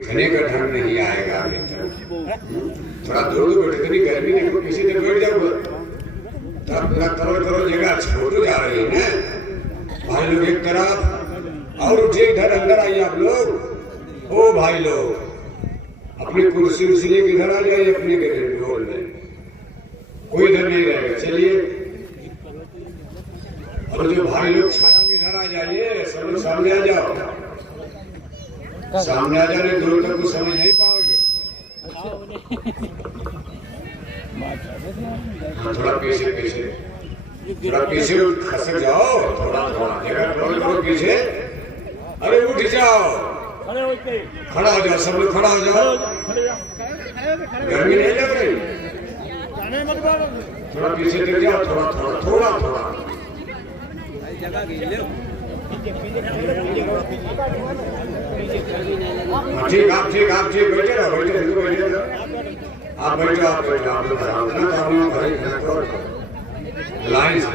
खाने का ढंग नहीं आएगा अभी तक। थोड़ा दूर बैठ इतनी गर्मी देखो, किसी ने बैठ जाओ तब करो जगह छोड़ जा रही है ना। भाई लोग एक तरफ और उठिए, इधर अंदर आइए आप लोग। ओ भाई लोग, अपनी कुर्सी उर्सी लेके इधर आ जाइए अपने रोल में, कोई इधर नहीं रहेगा। चलिए, और जो भाई लोग छाया में इधर आ जाइए, सब लोग सामने आ जाओ। सामने आ जाने दूर तक कुछ समझ नहीं पाओगे। थोड़ा पीछे पीछे, थोड़ा पीछे खसक जाओ, थोड़ा जगह पीछे। अरे उठ जाओ, खड़ा हो जाओ, सब लोग खड़ा हो जाओ। गर्मी नहीं लग रही? थोड़ा पीछे कर जाओ, थोड़ा ठीक, आप बैठे रहो, आप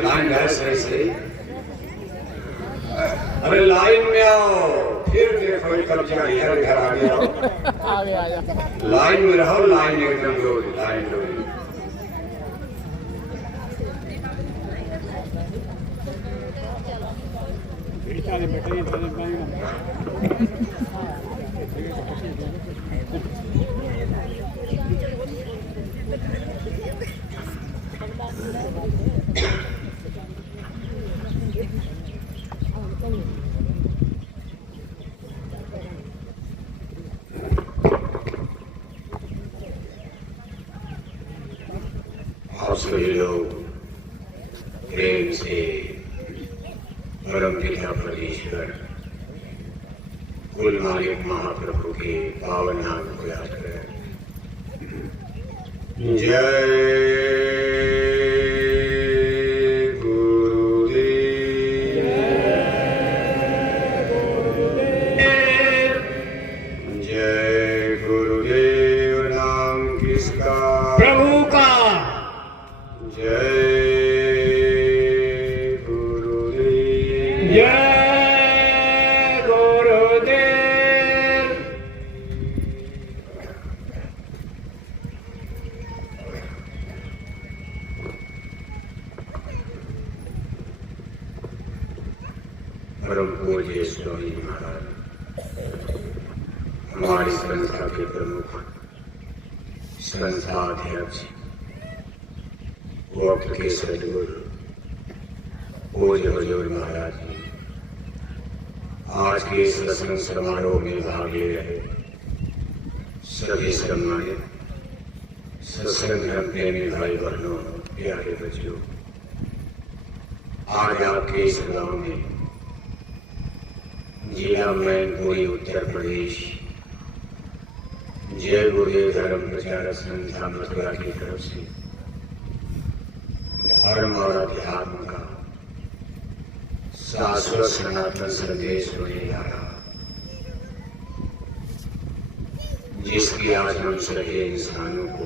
लाइन है सही। अरे लाइन में आओ, फिर देखो कब घर आ गया। लाइन में रहो, लाइन एकदम लाइन। आप सभी लोग प्रेम से परम पिता परमेश्वर कुल मालिक महाप्रभु के पावन नाम को याद करें। जय परम पूज्य स्वामी महाराज, हमारी संस्था के प्रमुख संस्थाध्यक्ष, वक्त के सदगुरु पूज्य हुजूर महाराज जी आज के सत्संग समारोह में भाग ले रहे सभी सम्मानित सत्संग धर्म प्रेमी भाई बहनों, प्यारे बच्चों, आज आपके इस गांव में जिला मैनपुरी उत्तर प्रदेश जय गुरुदेव धर्म प्रचारक संस्था मथुरा की तरफ से धर्म और अध्यात्म का शाश्वत सनातन संदेश होने जा रहा, जिसकी आज हम सभी इंसानों को,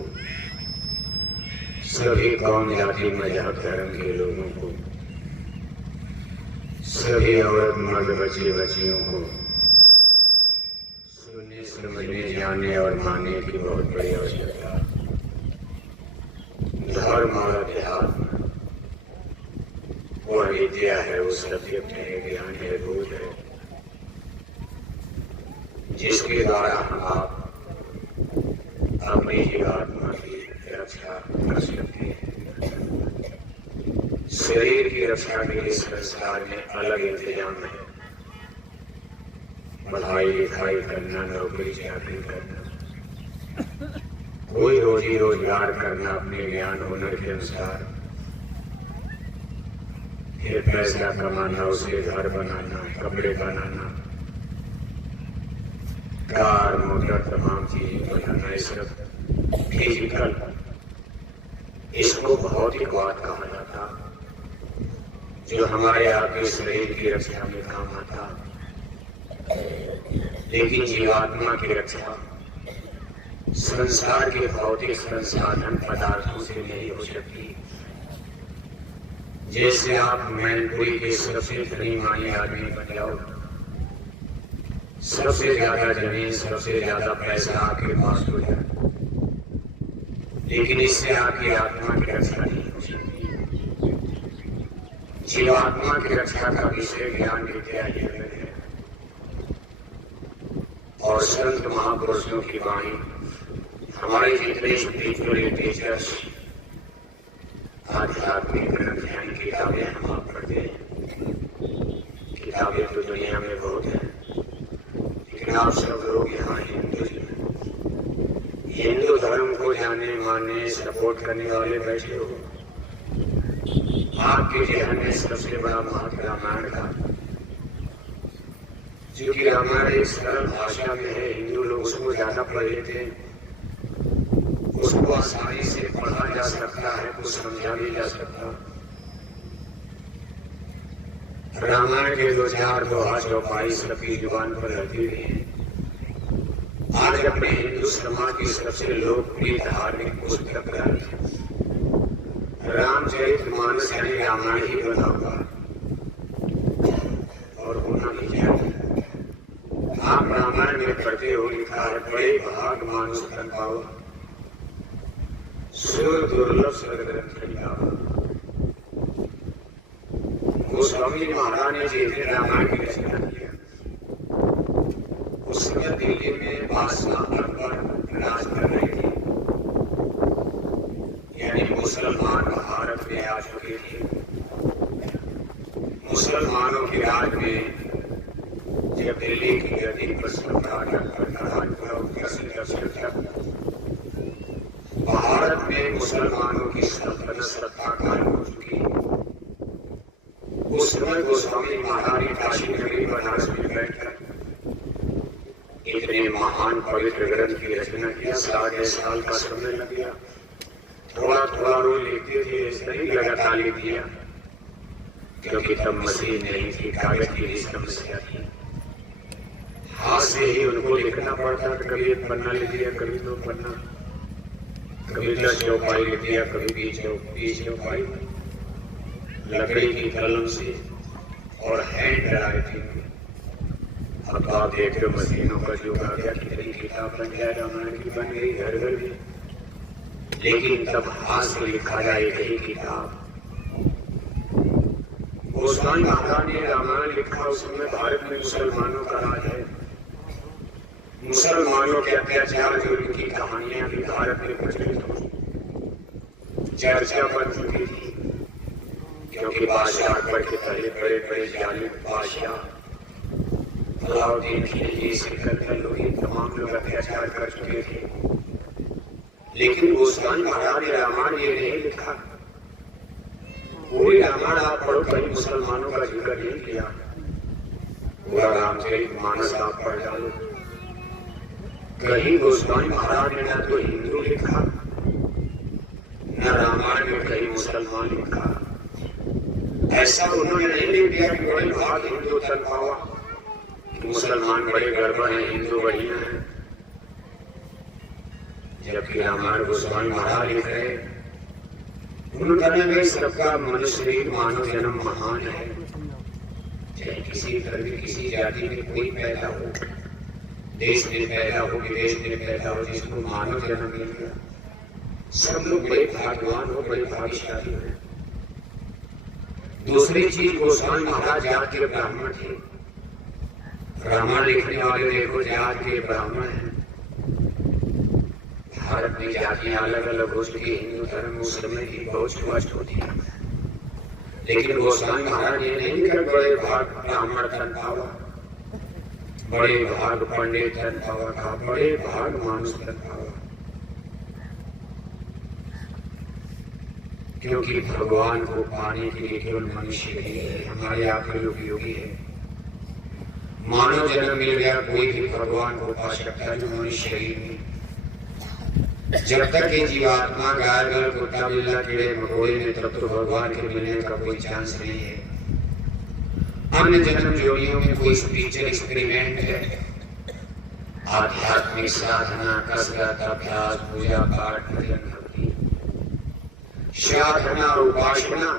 सभी कौम जाति मजहब धर्म के लोगों को, सभी औरत मर्द बच्चे बच्चियों को सुनने समझने जानने और मानने की बहुत बड़ी आवश्यकता। धर्म और अध्यात्म वह विद्या है, वो सब्जेक्ट है, ज्ञान है, बोध है, जिसके द्वारा हम आप अपनी जीवात्मा की रक्षा कर सकते हैं। शरीर की रक्षा के लिए संसार में अलग इंतजाम है, पढ़ाई लिखाई करना, नौकरी चाकरी करना, कोई रोजी रोजगार करना अपने ज्ञान हुनर के अनुसार, फिर पैसा कमाना, उसे घर बनाना, कपड़े बनाना, कार मोटर तमाम चीजें बनाना, ये सब फिजिकल, इसको भौतिकवाद कहा जाता, जो हमारे आपके शरीर की रक्षा में काम आता। लेकिन जीवात्मा की रक्षा संसार के भौतिक संसाधन पदार्थों से नहीं हो सकती। जैसे आप मैनपुरी के सबसे धनी मानी आदमी बन जाओ, सबसे ज्यादा जमीन, सबसे ज्यादा पैसा आपके पास हो जाए, लेकिन इससे आपकी आत्मा की रक्षा नहीं हो सकती। जीवात्मा की रक्षा का विषय ज्ञान विद्या है और संत महापुरुषों की वाणी, हमारे जितने स्पिरिचुअल टीचर्स, आध्यात्मिक ग्रंथ यानी किताबें हम आप पढ़ते हैं। किताबें तो दुनिया में बहुत हैं, लेकिन आप सब लोग यहाँ हिंदू धर्म को जाने मानने सपोर्ट करने वाले बैठे हो। आपके जहन में सबसे बड़ा महत्व रामायण का, क्योंकि रामायण एक सरल भाषा में है, हिंदू लोग उसको ज्यादा पढ़ लेते हैं, उसको आसानी से पढ़ा जा सकता है, कुछ समझा भी जा सकता। रामायण के 2 4 दोहा चौपाई सबकी जुबान पर रहती हुई है। आज अपने हिंदू समाज की सबसे लोकप्रिय धार्मिक पुस्तक रामचरितमानस यानी रामायण ही बना हुआ और होना भी चाहिए। आप रामायण में पढ़ते हो, लिखा है, बड़े भाग मानुष तन पाओ, सुर दुर्लभ सदग्रंथ लिखावा। गोस्वामी महाराज ने जिस रामायण की रचना किया, उस समय दिल्ली में बादशाह अकबर राज कर रहे थे, यानी मुसलमान भारत में आ चुके थे। मुसलमानों के राज में जब दिल्ली की गद्दी पर सम्राट अकबर का राज हुआ, उत्तर से दक्षिण तक भारत में मुसलमानों की सल्तनत सत्ता कायम हो चुकी। उस समय गोस्वामी महाराज ने काशी नगरी बनारस में बैठकर इतने महान पवित्र ग्रंथ की रचना किया। 7 साल का समय लग गया। थोड़ा थोड़ा रोज लिखते थे, ऐसा नहीं लगातार लिख दिया, क्योंकि तब मशीन नहीं थी, कागज की भी समस्या थी। हाथ से ही उनको लिखना पड़ता था। कभी 1 पन्ना लिख दिया, कभी 2 पन्ना, कभी 10 चौपाई लिख दिया, कभी 20 चौपाई, लकड़ी की कलम से और हैंड राइटिंग। अब आप देखते हो मशीनों का युग आ गया, कितनी किताब बन जाए, रामायण की बन गई घर घर में, लेकिन तब हाथ से लिखा जाए यही किताब। गोस्वामी महाराज ने रामायण लिखा, उस समय भारत में मुसलमानों का राज है। मुसलमानों के अत्याचार जो उनकी कहानियां भी भारत में प्रचलित हो चर्चा बन चुकी थी, क्योंकि बादशाह अकबर के पहले बड़े बड़े जालिम बादशाह अलाउद्दीन खिलजी, सिकंदर लोधी, तमाम लोग अत्याचार कर चुके थे। लेकिन गोस्वामी महाराज ने रामायण ये नहीं लिखा। पूरी रामायण आप पढ़ो, कहीं मुसलमानों का जिक्र नहीं किया। पूरा रामचरितमानस आप पढ़ डालो, कहीं गोस्वामी महाराज ने न तो हिंदू लिखा, न रामायण में कहीं मुसलमान लिखा। ऐसा उन्होंने नहीं लिख दिया कि बड़े भाग हिंदू तन पावा, मुसलमान बड़े गड़बड़ हैं, हिंदू बढ़िया है। जबकि रामायण गोस्वामी महाराज लिख रहे, उन्होंने सबका मनुष्य शरीर मानव जन्म महान है। चाहे किसी धर्म, किसी जाति में कोई पैदा हो, देश में पैदा हो, विदेश में पैदा हो, जिसको मानव जन्म मिल गया, सब लोग बड़े भाग्यवान हो, बड़े भाग्यशाली हो। दूसरी चीज, गोस्वामी महाराज जाति के ब्राह्मण थे। रामायण लिखने वाले देखो जात के ब्राह्मण हैं। भारत में जातियां अलग अलग हो चुकी, हिंदू धर्म उस समय की बहुत स्पष्ट होती है, लेकिन गोस्वामी महाराज ये नहीं कर बड़े भाग ब्राह्मण तन पावा, बड़े भाग पंडित तन पावा का, बड़े भाग मानुष तन पावा। क्योंकि भगवान को पाने के लिए केवल मनुष्य ही है, हमारे आपके उपयोगी है। मानव जन्म मिल गया, कोई भी भगवान को पा सकता है जो मनुष्य शरीर में। जब तक ये जीवात्मा गाय बैल कुत्ता बिल्ला कीड़े मकोड़े में, तब तो भगवान के मिलने का कोई चांस नहीं है। अन्य जन्म जोड़ियों में कोई स्पिरिचुअल एक्सपेरिमेंट है, आध्यात्मिक साधना, कसरत, अभ्यास, पूजा पाठ, भजन, भक्ति, साधना और उपासना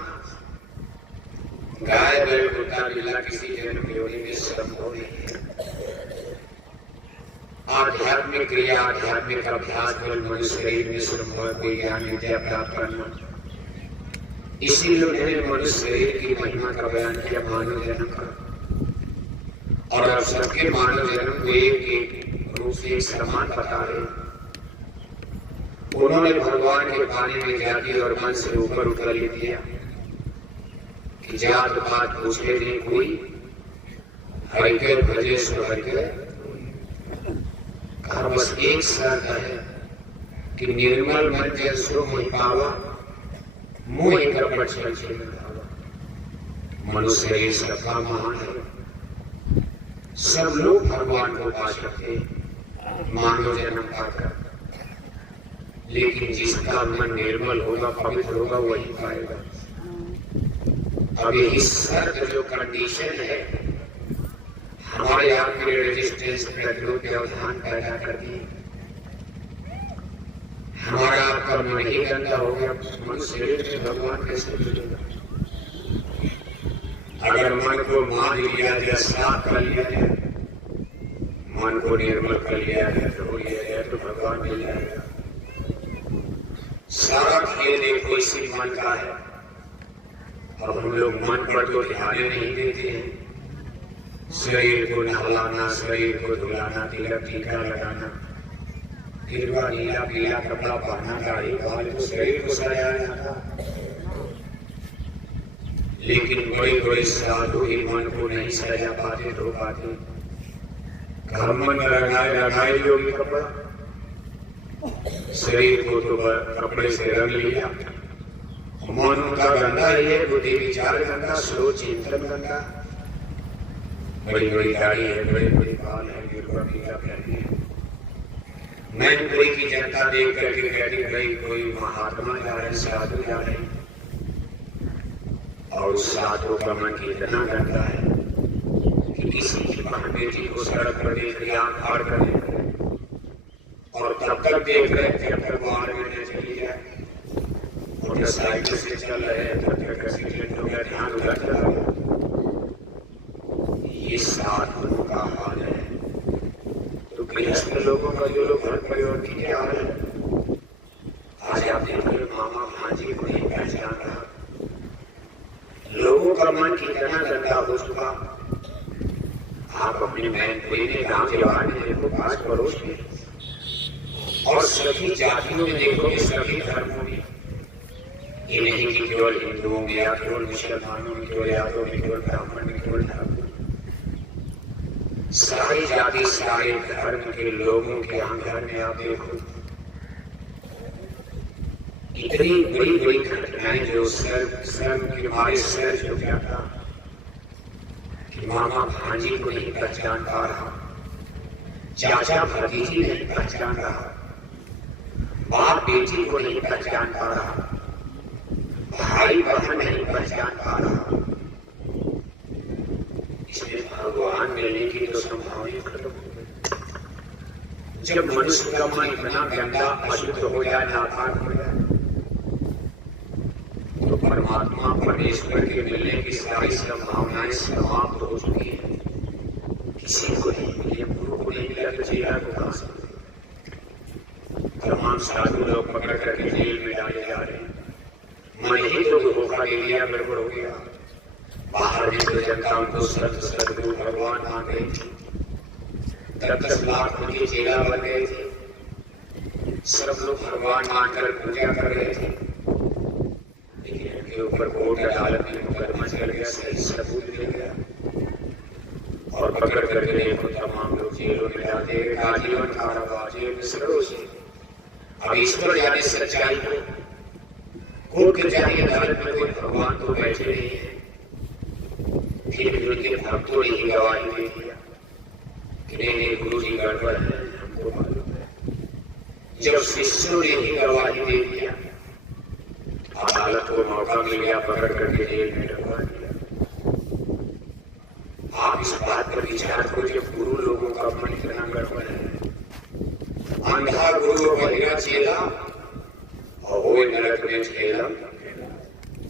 गाय बैल कुत्ता बिल्ला किसी जन्म जोड़ी में संभव नहीं है। आध्यात्मिक क्रिया, आध्यात्मिक अभ्यास केवल मनुष्य शरीर में संभव ज्ञान विद्या प्राप्त करना। इसीलिए उन्होंने मनुष्य शरीर की महिमा का बयान किया, मानव जन्म का। और अब सबके मानव जन्म को एक रूप से एक समान बता रहे। उन्होंने भगवान के पानी में जाति और मन से ऊपर उतर ले दिया कि जात पात पूछे नहीं कोई, हरि के भजे सो हरि के। बस एक शर्त है कि निर्मल मन जल सो मोहि पावा, मोहि कपट छल छल धावा। मनुष्य शरीर सबका महान है, सब लोग भगवान को पा सकते मानव जन्म पाकर, लेकिन जिसका मन निर्मल होगा, पवित्र होगा, वही पाएगा। अब यही शर्त जो कंडीशन है हमारे आपके रेजिस्टेंस प्रतिरोध व्यवधान पैदा करती है। हमारा आपका मन ही गंदा हो गया, मनुष्य शरीर में भगवान कैसे मिलेगा? अगर मन को मान लिया जाए, साफ कर लिया जाए, मन को निर्मल कर लिया जाए, धो लिया जाए, तो भगवान मिल जाएगा। सारा खेल देखो इसी मन का है। और हम लोग मन पर तो ध्यान नहीं देते हैं। शरीर को नहलाना, शरीर को धुलाना, तिलक टीका लगाना, गिरवा नीला पीला कपड़ा पहना, दाढ़ी बाल को, शरीर को सजाया जाता। लेकिन बड़े बड़े साधु ही मन को नहीं सजा पाते, धो पाते। घर मन लगाए योगी कपड़ा, शरीर को तो कपड़े से रंग लिया। मन उनका गंदा है, बुद्धि विचार गंदा, सोच चिंतन गंदा। बड़ी बड़ी दाढ़ी है, बड़े बड़े बाल है, गिरवा पीला पहने है। मैनपुरी की जनता देख करके कहती भाई कोई महात्मा जा रहे, साधु जा रहे, और उस साधु का मन इतना गंदा है कि किसी की बहन बेटी को सड़क पर देख रही, आंख फाड़ कर देख रहे, और तब तक देख रहे जब तक बाहर में न चली जाए। मोटरसाइकिल से चल रहे हैं, तब तक एक्सीडेंट हो गया, ध्यान उधर चला गया। ये साधु का हाल है। तो गृहस्थ लोगों का जो लोग घर परिवार की क्या हाल है? आज आप देख रहे मामा भांजी को नहीं पहचान रहा। लोगों का मन कितना गंदा हो चुका। आप अपनी बहन ने गांव के बाहर में देखो, पास पड़ोस में, और सभी जातियों में देखो, सभी धर्मों में। ये नहीं कि केवल हिंदुओं में या केवल मुसलमानों में, केवल यादवों में, केवल ब्राह्मण में, केवल ठाकुर। सारी जाति सारे धर्म के लोगों के यहाँ घर में आप देखो, इतनी बड़ी बड़ी घटनाएं जो सर के हमारे सर जो क्या था कि मामा भांजी को नहीं पहचान पा रहा, चाचा भतीजी नहीं पहचान रहा, बाप बेटी को नहीं पहचान पा रहा, भाई बहन नहीं पहचान पा रहा। इसमें भगवान मिलने की तो संभावना खत्म हो गई। जब मनुष्य का मन इतना गंदा अशुद्ध हो जाए, नापाक हो जाए, तो परमात्मा परमेश्वर के मिलने की सारी संभावनाएं समाप्त हो चुकी है। किसी को नहीं मिले, गुरु को नहीं मिला तो चेला को कहां से? तमाम साधु लोग पकड़ करके जेल में डाले जा रहे हैं। मन ही तो धोखा दे दिया, गड़बड़ हो गया। बाहर भी तो जनता उनको सदगुरु भगवान मान गई थी। 10 लाख उनके चेला बन गए थे। सब लोग भगवान मानकर पूजा कर रहे थे, लेकिन उनके ऊपर कोर्ट अदालत में मुकदमा चल गया, सही सबूत मिल गया, और पकड़ करके देखो तमाम लोग जेलों में डाले, आजीवन कारावास, जेल में सरोज। अब ईश्वर जाने सच्चाई को, कोर्ट के जाने अदालत में कोई भगवान तो बैठे नहीं है। फिर भी उनके भक्तों ने ही गवाही दे दिया कि नहीं गुरु जी गड़बड़ है, हमको मालूम है। जब शिष्यों ने ही गवाही दे दिया, अदालत को मौका मिल गया, पकड़ करके जेल में डलवा दिया। आप इस बात पर विचार करो, जब गुरु लोगों का मन इतना गड़बड़ है, अंधा गुरु बहिरा चेला और वो नरक में ठेला,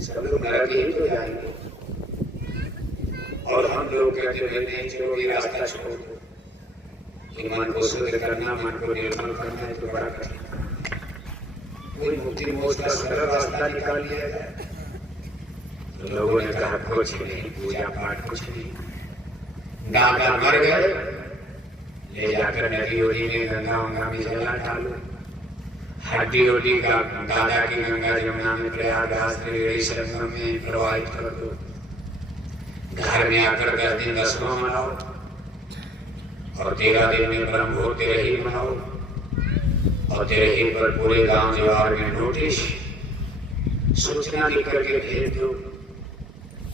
सब लोग नरक ही तो जाएंगे। और हम लोग कहते हैं नहीं चलो ये रास्ता छोड़ दो, कि मन को शुद्ध करना, मन को निर्मल करना है तो बड़ा कठिन। कोई मुक्ति मोक्ष का सरल रास्ता निकाल लिया जाए तो लोगों ने कहा कुछ नहीं, पूजा पाठ कुछ नहीं। दादा मर गए, ले जाकर नदी उदी में गंगा वंगा में जला डालो, हड्डी उड्डी का दादा की गंगा यमुना में प्रयागराज संगम में प्रवाहित कर दो। घर में आकर 10 दिन दसवां मनाओ और 13 दिन में ब्रह्मभोर तेरही मनाओ और तेरही पर पूरे गांव जवार में नोटिस सूचना लिख करके भेज दो।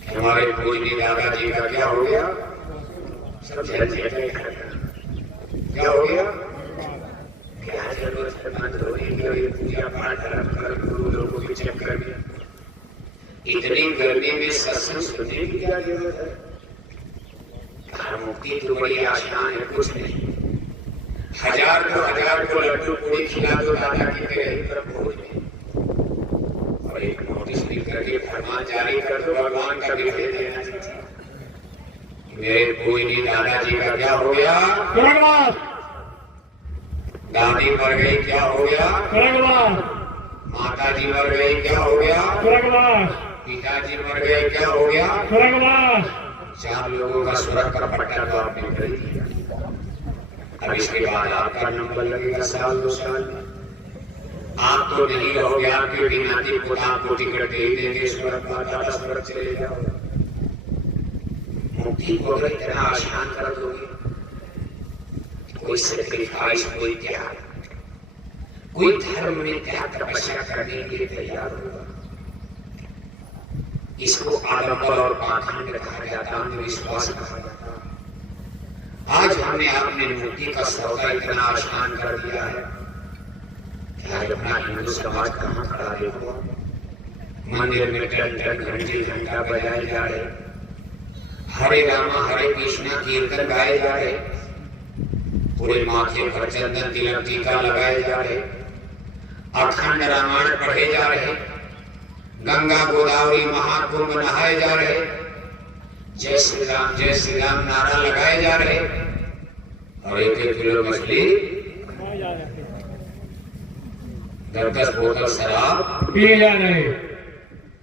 हमारे पूजनीय दादाजी का क्या हो गया? सब क्या हो गया? क्या जरूरत है मन धोने की? पूजा पाठ कर गुरु लोगों के चक्कर में इतनी गर्मी में सत्संग सुनने की क्या जरूरत है? मुक्ति तो बड़ी आसान है, कुछ नहीं। 1000 को लड्डू पूरी खिला दो दादा की तेरे तरफ पहुंच में, और एक नोटिस लिख करके फरमान जारी कर दो, भगवान का भी भेज देना चाहिए। मेरे पूजनीय दादाजी का क्या हो गया? दादी मर गई, क्या हो गया? माता जी मर गई, क्या हो गया? पिताजी मर गए, क्या हो गया? 4 लोगों का स्वर्ग का पट्टा तो आपने कर दिया। अब इसके बाद आपका नंबर लगेगा साल 2 साल में। आप तो नहीं रहोगे, आपके भी नाती पोता को टिकट दे देंगे स्वर्ग का, दादा स्वर्ग चले जाओ। मुक्ति को अगर इतना आसान कर दोगे, कोई सेक्रीफाइस, कोई त्याग, कोई धर्म में त्याग तपस्या करने के लिए तैयार होगा। इसको आडंबर और पाखंड कहा जाता, अंधविश्वास कहा जाता। आज हमने आपने मुक्ति का सौदा इतना आसान कर दिया है कि अपना हिंदू समाज कहाँ खड़ा देखो। मंदिर में टन टन घंटे घंटा बजाए जा रहे, हरे रामा हरे कृष्णा कीर्तन गाए जा रहे, पूरे माथे पर चंदन तिलक टीका लगाए जा रहे, अखंड रामायण पढ़े जा रहे, गंगा गोदावरी महाकुंभ नहाए जा रहे, जय श्री राम नारा लगाए जा रहे, और 1-1 किलो मछली, 10-10 बोतल शराब पिए जा रहे,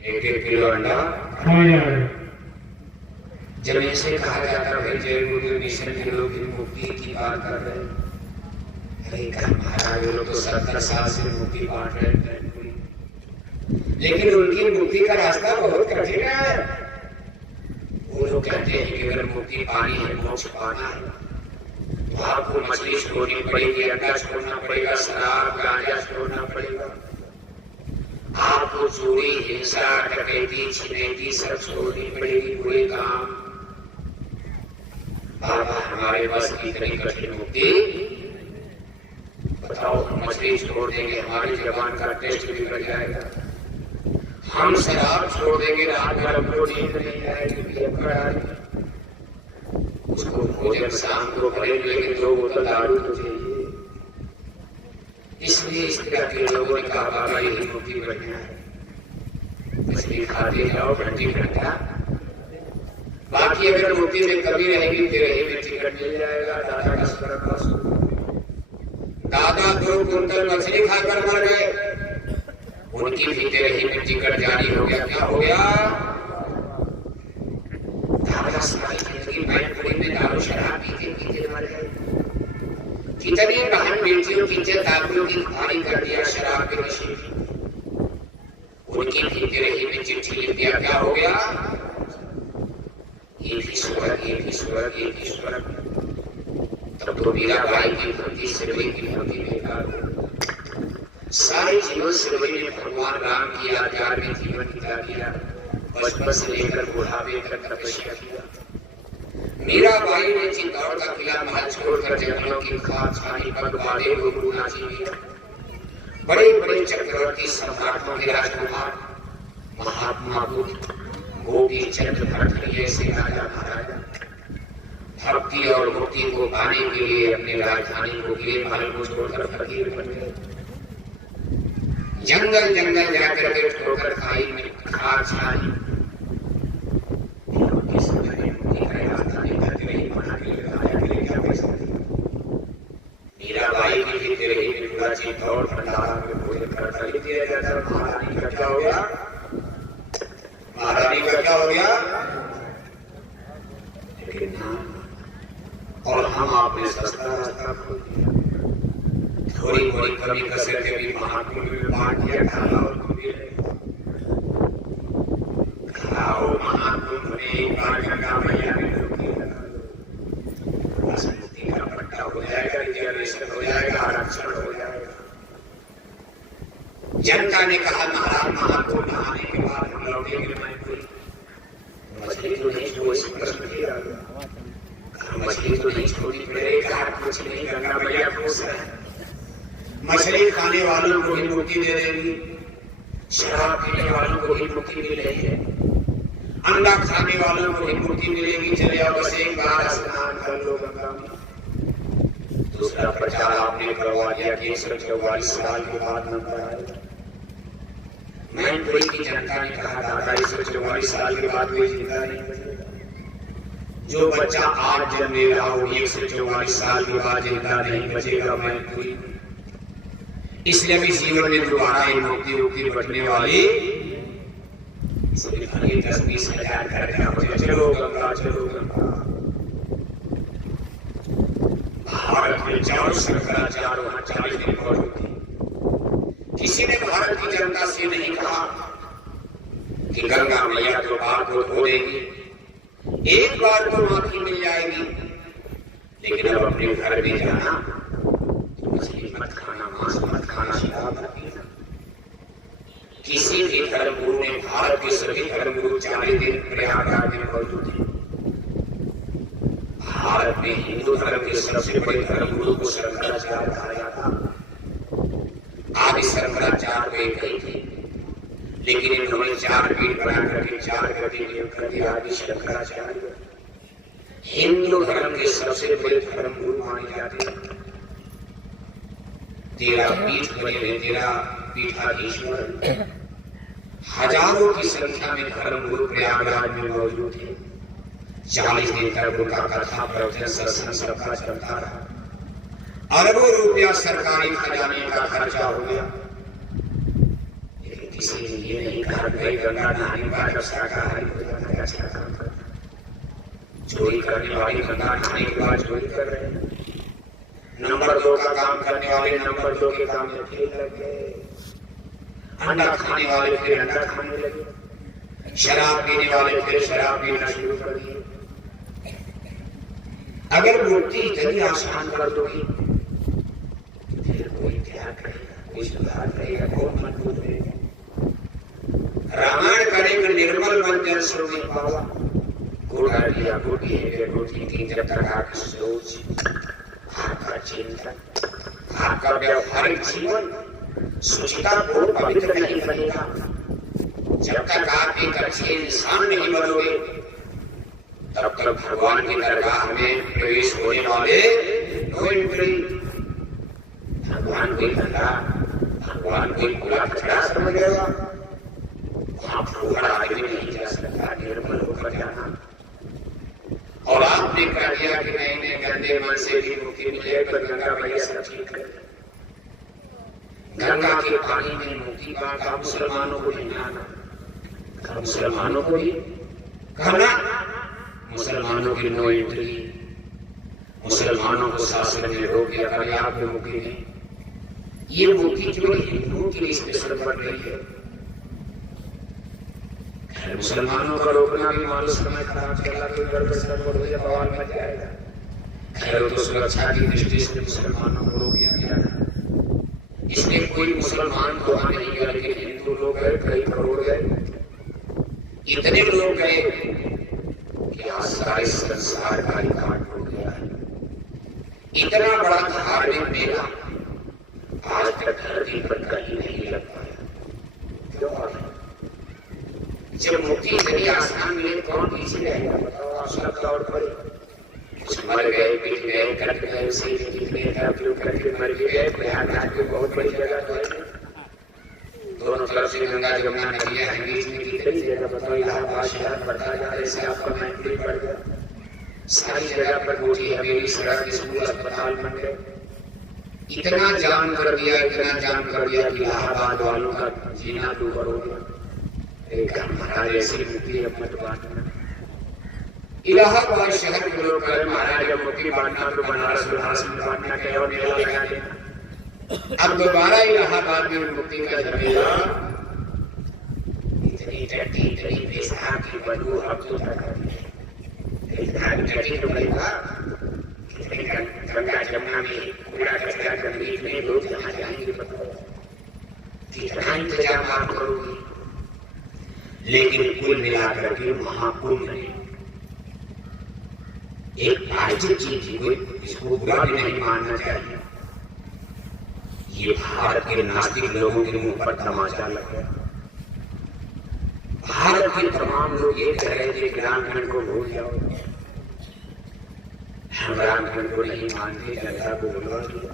1-1 किलो अंडा खाए जा रहे। जब ऐसे कहा जाता है जय गुरु मिशन के लोग मुक्ति की बात कर रहे हैं, अरे महाराज लोग तो 70 साल से मुक्ति बांट रहे हैं, लेकिन उनकी मुक्ति का रास्ता बहुत कठिन है। वो लोग कहते हैं कि अगर मुक्ति पानी है, मोक्ष पाना है, तो आपको मछली छोड़नी पड़ेगी, अंडा छोड़ना पड़ेगा, शराब गांजा छोड़ना पड़ेगा, आपको चोरी हिंसा डकैती छिनैती सब छोड़नी पड़ेगी, बुरे काम। बाबा हमारे पास इतनी कठिन मुक्ति, बताओ हम मछली छोड़ देंगे, हमारी जबान का टेस्ट बिगड़ जाएगा। हम शराब छोड़ देंगे, रात भर हमको नींद नहीं आएगी, उसको भोजन शाम को भरे, लेकिन 2 बोतल दारू तो चाहिए। इसलिए इस तरह के लोगों ने कहा बाबा यही मुक्ति बढ़िया है, मछली खाते जाओ घंटी घंटा, बाकी अगर मुक्ति में कमी रहेगी फिर यही में टिकट मिल जाएगा। दादा का स्वर्ग का दादा 2 कुंटल मछली खाकर मर गए, उनकी भी तेरही में टिकट जारी हो गया। क्या हो गया? दादा सारी जिंदगी मैनपुरी में दारू शराब पीते मर गए। कितनी बहन बेटियों की दादियों की खुआरी कर दिया शराब के नशे में, उनकी भी तेरही में चिट्ठी लिख दिया। क्या हो गया? एक ही स्वर्ग, एक ही स्वर्ग, एक ही स्वर्ग। तब तो मीराबाई की भक्ति सिरवई की भक्ति बेकार हो, सारे जीवन सिरवई ने भगवान राम की आज्ञा में जीवन बिता दिया, बचपन से लेकर बुढ़ापे तक तपस्या किया। मीराबाई ने चित्तौड़ का किला महल छोड़कर जंगलों की खाद छानी पर बाड़े को गुना जी, बड़े बड़े चक्रवर्ती सम्राटों के राजकुमार, महात्मा बुद्ध, गोपी चंद्र भट्ट जैसे राजा महाराजा भक्ति और मुक्ति को पाने के लिए अपने राजधानी को किले महल को छोड़कर फकीर बन गए। जंगल जंगल जाकर के ठोकर खाई में खाद छानी, प्राचीन दौर भंडारा में भोजन कर दिया जाता। महारानी का क्या हो गया? महारानी का क्या हो गया? लेकिन और हम आपने सस्ता रास्ता खोल दिया। थोड़ी मोड़ी कमी कसर के भी महाकुंभ में बांट दिया। खाओ महाकुंभ में बाढ़ गंगा मैया में मुक्ति का पट्टा हो जाएगा, रिजर्वेशन हो जाएगा, आरक्षण हो जाएगा। जनता ने कहा महाराज महाकुंभ नहाने के बाद हम लौटेंगे मैनपुरी। मछली तो नहीं छोड़ी, प्रश्न किया मछली तो नहीं छोड़ी, मेरे कहा कुछ नहीं, गंगा मैया खुश है। मछली खाने वालों को ही मुक्ति दे देगी, शराब पीने वालों को ही मुक्ति मिल रही है, अंडा खाने वालों को ही मुक्ति मिलेगी। चले आओ बस एक बार स्नान कर लो गंगा में। दूसरा प्रचार आपने करवा दिया कि 144 साल के बाद नंबर आएगा। मैनपुरी की जनता ने कहा दादा 144 साल के बाद कोई जिंदा नहीं बचेगा। जो बच्चा आज जन्मे रहा हो 144 साल के बाद जिंदा नहीं बचेगा मैनपुरी। इसलिए भी जीवन में दोबारा एक मुक्ति बचने वाली 10-20 हजार खर्चा। चलो गंगा चलो गंगा। भारत में 4 शंकराचार्य वहां 40 दिन मौजूद थे। किसी ने भारत की जनता से नहीं कहा कि गंगा मैया तो पाप को धो देगी, एक बार तो माफी मिल जाएगी, लेकिन अब अपने घर में जाना तो मछली मत खाना, मांस मत खाना, शराब मत पीना। किसी भी धर्मगुरु ने, भारत के सभी धर्मगुरु 40 दिन प्रयागराज में मौजूद थे। भारत में हिंदू धर्म के सबसे बड़े धर्मगुरु को शंकराचार्य कहा जाता। आदि शंकराचार्य एक ही थे, लेकिन इन्होंने 4 पीठ बना करके 4 गति नियम कर दिया। आदि शंकराचार्य हिंदू धर्म के सबसे बड़े धर्मगुरु माने जाते हैं। 13 पीठ बने हुए, 13 पीठाधीश्वर, हजारों की संख्या में धर्मगुरु प्रयागराज में मौजूद थे। 40 दिन तक उनका कथा प्रवचन सत्संग सबका चलता रहा। अरबों रुपया सरकारी खजाने का खर्चा हो गया, लेकिन किसी ने ये नहीं कहा भाई गंगा नहाने का शाकाहारी हो जाना अच्छा काम करना। चोरी करने वाले गंगा नहाने के बाद चोरी कर रहे हैं। नंबर 2 का काम करने वाले नंबर 2 के काम में फेल लग गए। अंडा खाने वाले फिर अंडा खाने लगे, शराब पीने वाले फिर शराब पीना शुरू कर दिए। अगर मुक्ति इतनी आसान कर दोगी फिर कोई त्याग करेगा, कोई सुधार करेगा, कौन मजबूत रहेगा? रामायण करेंगे निर्मल मन जल सुनी पावा, गुड़ लिया गुड़ है रोटी की। जब तक आपकी सोच, आपका चिंतन, आपका व्यवहारिक जीवन शुचिता को पवित्र नहीं बनेगा, जब तक आप एक अच्छे इंसान नहीं बनोगे, तब तक भगवान की दरगाह में प्रवेश होने वाले नो एंट्री। भगवान कोई धंधा, भगवान कोई खुला कचरा समझेगा, वहां फूहड़ आदमी नहीं जा सकता, निर्मल होकर जाना। और आपने कह दिया कि नहीं गंदे मन से भी मुक्ति मिले, पर गंगा मैया सब ठीक है। गंगा के पानी में मुक्ति का मुसलमानों को नहीं आना, मुसलमानों को ही कहना, मुसलमानों की नो एंट्री, मुसलमानों को शासन में रोक दिया अपने आप में मुक्ति नहीं। ये मुक्ति जो हिंदुओं के लिए स्पेशल बन रही है, मुसलमानों का रोकना भी मान लो समय खराब चला तो गड़बड़ हो या बवाल मच जाएगा। खैर तो सुरक्षा की दृष्टि से मुसलमानों को रोक दिया गया था, इसलिए कोई मुसलमान तो वहां नहीं गया, लेकिन हिंदू लोग गए, कई करोड़ गए। इतने लोग गए कि आज सारे संसार का रिकॉर्ड हो गया है। इतना बड़ा धार्मिक मेला आज तक धरती पर कहीं नहीं लग पाया। क्यों? जब मुक्ति इतनी आसान मिले कौन पीछे रहेगा? बताओ आप सब दौड़ पड़े, कुछ मर गए, पिट गए, कट गए, उसे करके मर भी गए। प्रयागराज की बहुत बड़ी जगह तो है, दोनों तरफ से गंगा जमुना नदियां हैं, बीच में कितनी जगह बताओ। इलाहाबाद शहर बढ़ता जा रहा है, आपका मैनपुरी बढ़ गया, सारी जगह पर कोठी हवेली, सड़क, स्कूल, अस्पताल बन गए। इतना जाम कर दिया कि इलाहाबाद वालों का जीना दूभर हो गया। महाराज ऐसी मुक्ति अब मत बांटना। इलाहाबाद शहर के लोग कहे महाराज जब मुक्ति बांटना तो बनारस में बांटना कहे और मेला लगा देना। अब दोबारा इलाहाबाद में मुक्ति का झमेला इतनी टटी पेशाब की बदबू अब तो टटी तो नहीं था। गंगा जमुना में पूरा कचरा गंभीर में लोग जहाँ जाएंगे कितना इंतजाम आप करोगे। लेकिन कुल मिलाकर के महाकुंभ ने एक आयोजित चीज हुई, इसको बुरा भी नहीं मानना चाहिए। ये भारत के नास्तिक लोगों के मुंह पर तमाचा लग गया। भारत के तमाम लोग ये कह रहे थे कि रामखंड को भूल जाओ। हम रामखंड को नहीं मानते, जनता को बुलवा दिया।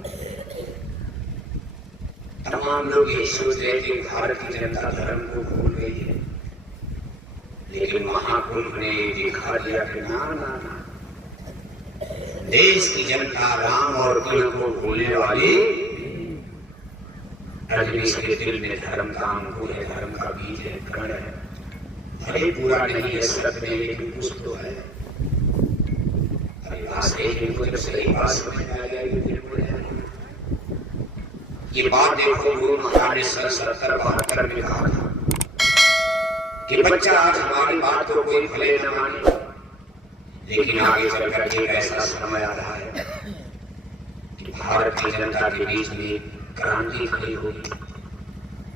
तमाम लोग ये सोच रहे थे भारत की जनता धर्म को भूल गई है। लेकिन महाकुंभ ने दिखा दिया कि ना ना ना, देश की जनता राम और कृष्ण को भूलने वाली रजनीश के दिल में धर्म का अंकुर है, धर्म का बीज है, कण है। भले पूरा नहीं है सड़क में, लेकिन कुछ तो है। जब सही बात समझ में आ जाएगी बिल्कुल है। ये बात देखो गुरु महाराज ने 70-72 में कहा था कि बच्चा आज हमारी बात को कोई भले न माने, लेकिन आगे चलकर एक ऐसा समय आ रहा है कि भारत की जनता के बीच में क्रांति खड़ी होगी।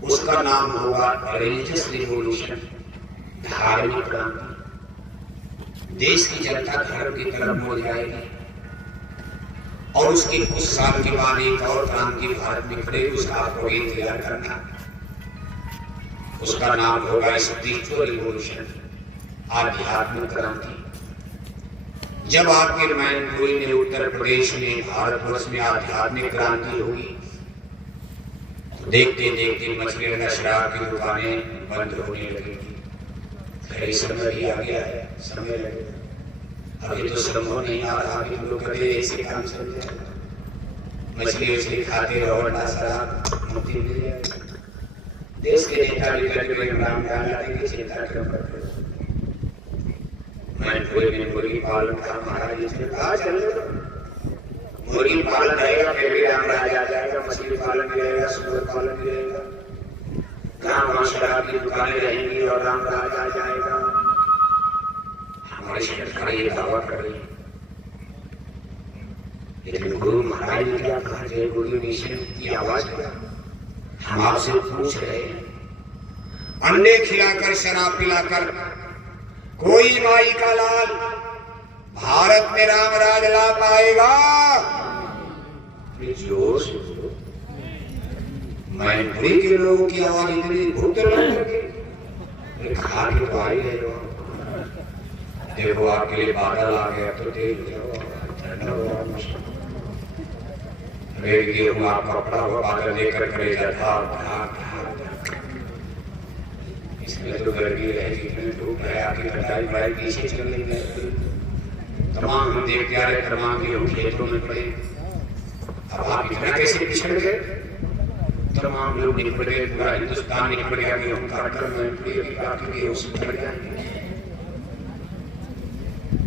उसका नाम होगा रिलीजियस रिवॉल्यूशन, धार्मिक क्रांति। देश की जनता धर्म की तरफ मुड़ जाएगी और उसके कुछ साल के बाद एक और क्रांति भारत में खड़ेगी। उसका आपको इंतजार करना। उसका नाम होगा स्पिरिचुअल रिवॉल्यूशन, आध्यात्मिक क्रांति। जब आपके मैनपुरी में, उत्तर प्रदेश में, भारतवर्ष में आध्यात्मिक क्रांति होगी तो देखते देखते मछली और शराब की दुकानें बंद होने लगेगी। खैर समय भी आ गया है, समय लगेगा। अभी तो संभव नहीं आ रहा कि लोग कभी ऐसे काम चल जाए। मछली उछली खाते रहो, शराब मुक्ति मिल जाएगी। देश के नेता भी करके नाम डाल देंगे, चिंता क्यों करते हो। मैनपुरी में मुर्गी पालन का महाराज इसने कहा चलो मुर्गी पालन रहेगा फिर भी राम राज आ जाएगा, मछली पालन भी रहेगा, सूअर पालन भी रहेगा, गाँव शराब की दुकानें रहेंगी और राम राज आ जाएगा। हमारी सरकार ये दावा कर रही है, लेकिन गुरु महाराज ने क्या कहा? जय गुरु निश्चय की आवाज क्या? हम आपसे पूछ रहे हैं, अंडे खिलाकर शराब पिलाकर कोई माई का लाल भारत में राम राज ला पाएगा? जोश मैनपुरी के लोगों की आवाज इतनी भूत खा के तो आई है। देखो आपके लिए बादल आ गया तो देख गेहूं आप कपड़ा हुआ बादल लेकर करे जाता। इसमें तो गर्मी रहेगी, धूप है, आपकी कटाई बढ़ाई पीछे चलने लगी। तमाम हम देखते आ रहे, तमाम गेहूं खेतों में पड़े। अब आप इतना कैसे पिछड़ गए? तमाम लोग निपट गए, पूरा हिंदुस्तान निपट गया गेहूं काटकर। मैनपुरी गेहूं से निपट गया।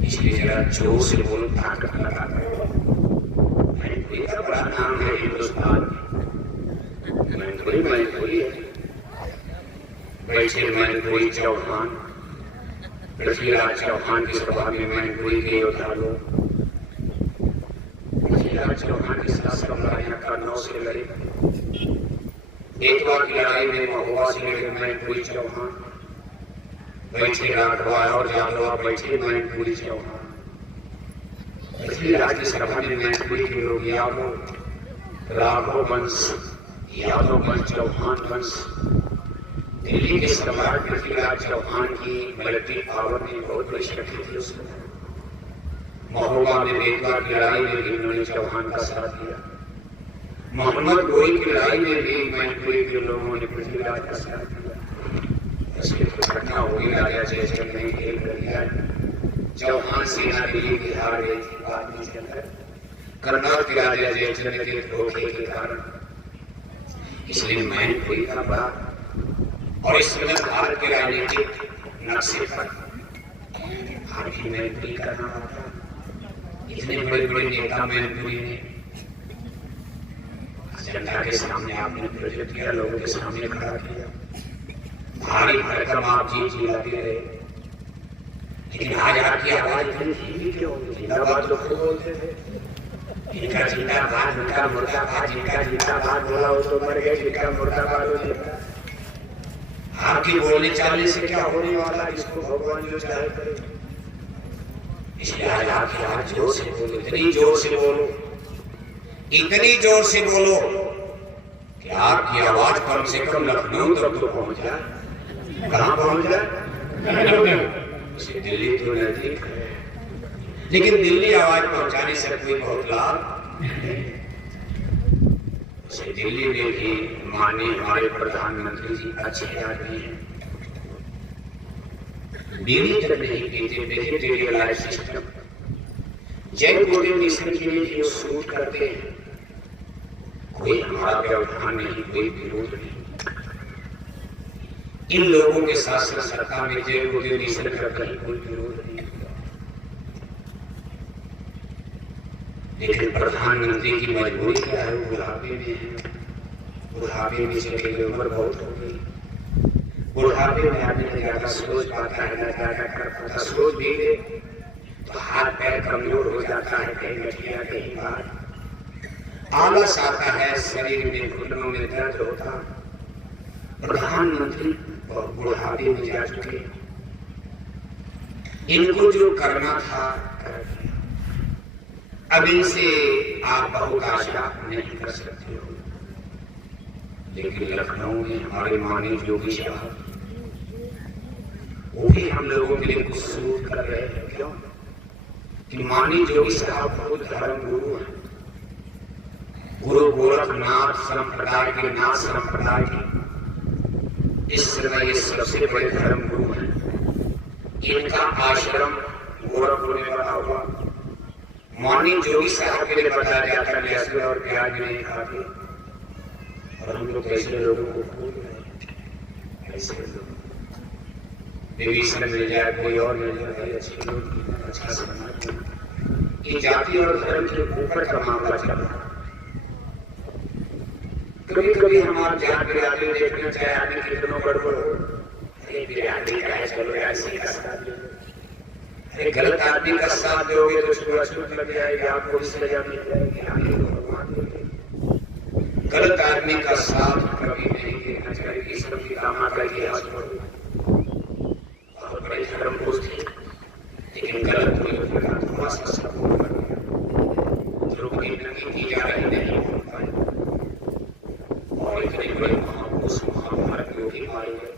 इसलिए जरा जोर से बोलो, ताकत लगा। मैनपुरी का बड़ा नाम है हिंदुस्तान में। मैनपुरी है। बैठे मैनपुरी चौहान, पृथ्वीराज चौहान की सभा में मैनपुरी के योद्धा लोग। पृथ्वीराज चौहान के साथ कमलाया का 9 से लड़े। बेतवा की लड़ाई में महुआ से लड़े मैनपुरी चौहान। बैठे राठवा और यादव, बैठे मैनपुरी चौहान। पृथ्वीराज की सभा में मैनपुरी के लोग यादव, राघव वंश, यादव वंश, चौहान वंश। दिल्ली के सम्राट पृथ्वीराज चौहान की मिलिट्री पावर में बहुत बड़ी शक्ति थी उस समय। महोबा में बेतवा की लड़ाई में भी उन्होंने चौहान का साथ दिया। मोहम्मद गोरी की लड़ाई में भी मैनपुरी के लोगों ने पृथ्वीराज का साथ दिया। इसलिए घटना होगी, राजा जयचंद ने खेल कर दिया। चौहान सेना दिल्ली की हार गई थी। बाद में चलकर कन्नौज के राजा जयचंद्र के धोखे के कारण इसलिए मैनपुरी का बड़ा और इस समय भारत के राजनीतिक नक्शे पर हाथी मैनपुरी का नाम आता। इतने बड़े बड़े नेता मैनपुरी ने जनता के सामने आपने प्रोजेक्ट किया, लोगों के सामने खड़ा किया, भारी भरकम आप जिलाते रहे। लेकिन आज आपकी आवाज इतनी धीमी क्यों? जिंदाबाद लोग तो बोलते थे, जिनका जिंदाबाद उनका मुर्दाबाद, जिनका जिंदाबाद बोला वो तो मर गए, जिनका मुर्दाबाद हो जिंदा। आपकी बोलने चालने से क्या होने वाला, जिसको भगवान जो चाहे करे। इसलिए आज आपकी आवाज जोर से बोलो, इतनी जोर से बोलो, इतनी जोर से बोलो कि आपकी आवाज कम से कम लखनऊ तक तो पहुंच जाए। कहां पहुंच जाए? दिल्ली तो नजदीक है, लेकिन दिल्ली आवाज पहुंचाने से कोई बहुत लाभ नहीं। दिल्ली में भी माननीय हमारे प्रधानमंत्री जी अच्छे आदमी हैं, बीड़ी तक नहीं पीते, vegetarian life system, Jain golden mission के लिए जो सूट करते हैं, कोई हमारा व्यवधान नहीं, कोई विरोध नहीं। इन लोगों के शासन सत्ता में जैन गोल्डन मिशन का कहीं कोई विरोध नहीं। लेकिन प्रधानमंत्री की मजबूरी क्या है? बुढ़ापे में है, बुढ़ापे में चले उम्र बहुत हो गई, बुढ़ापे में आदमी ज्यादा सोच पाता है, न ज्यादा कर पाता, सोच भी दे तो हाथ पैर कमजोर हो जाता है, कहीं गठिया कहीं बाहर, आलस आता है, शरीर में घुटनों में दर्द होता। प्रधानमंत्री और बुढ़ापे में जा चुके, इनको जो करना था कर दिया। अब इनसे आप बहुत आशा नहीं कर सकते हो। लेकिन लखनऊ में हमारे माननीय योगी साहब, वो भी हम लोगों के लिए कुछ शुरू कर रहे हैं। क्यों? कि माननीय योगी साहब खुद धर्म गुरु हैं, गुरु गोरखनाथ संप्रदाय के, नाथ संप्रदाय के इस समय ये सबसे बड़े धर्म गुरु हैं। इनका आश्रम गोरखपुर में बना हुआ। माननीय योगी साहब के लिए बताया जाता है लहसुन और प्याज नहीं खाते, और हम लोग कैसे लोगों को भूल गए। ऐसे लोग विभीषण मिल जाए, कोई और मिल जाए, अच्छे लोग, अच्छा समाज। ये जाति और धर्म के ऊपर का मामला चल रहा है। कभी कभी हमारे जात बिरादरी देखना चाहे आदमी कितनों गड़बड़ हो, अरे बिरादरी का है, चलो ऐसे का साथ दे दो। अरे गलत आदमी का साथ दोगे तो उसको अछूत लग जाएगी, आपको भी सजा मिल जाएगी, आगे तो भगवान देंगे। गलत आदमी का साथ कभी नहीं देना चाहिए। ईश्वर की कामना का इतिहास पढ़ो, बहुत बड़े धर्म पुरुष थे, लेकिन गलत का थोड़ा सा सपोर्ट कर दिया, लोगों की नंगी की जा रही नहीं हो पाए, और इतने बड़े महापुरुष महाभारत में भी मारे गए।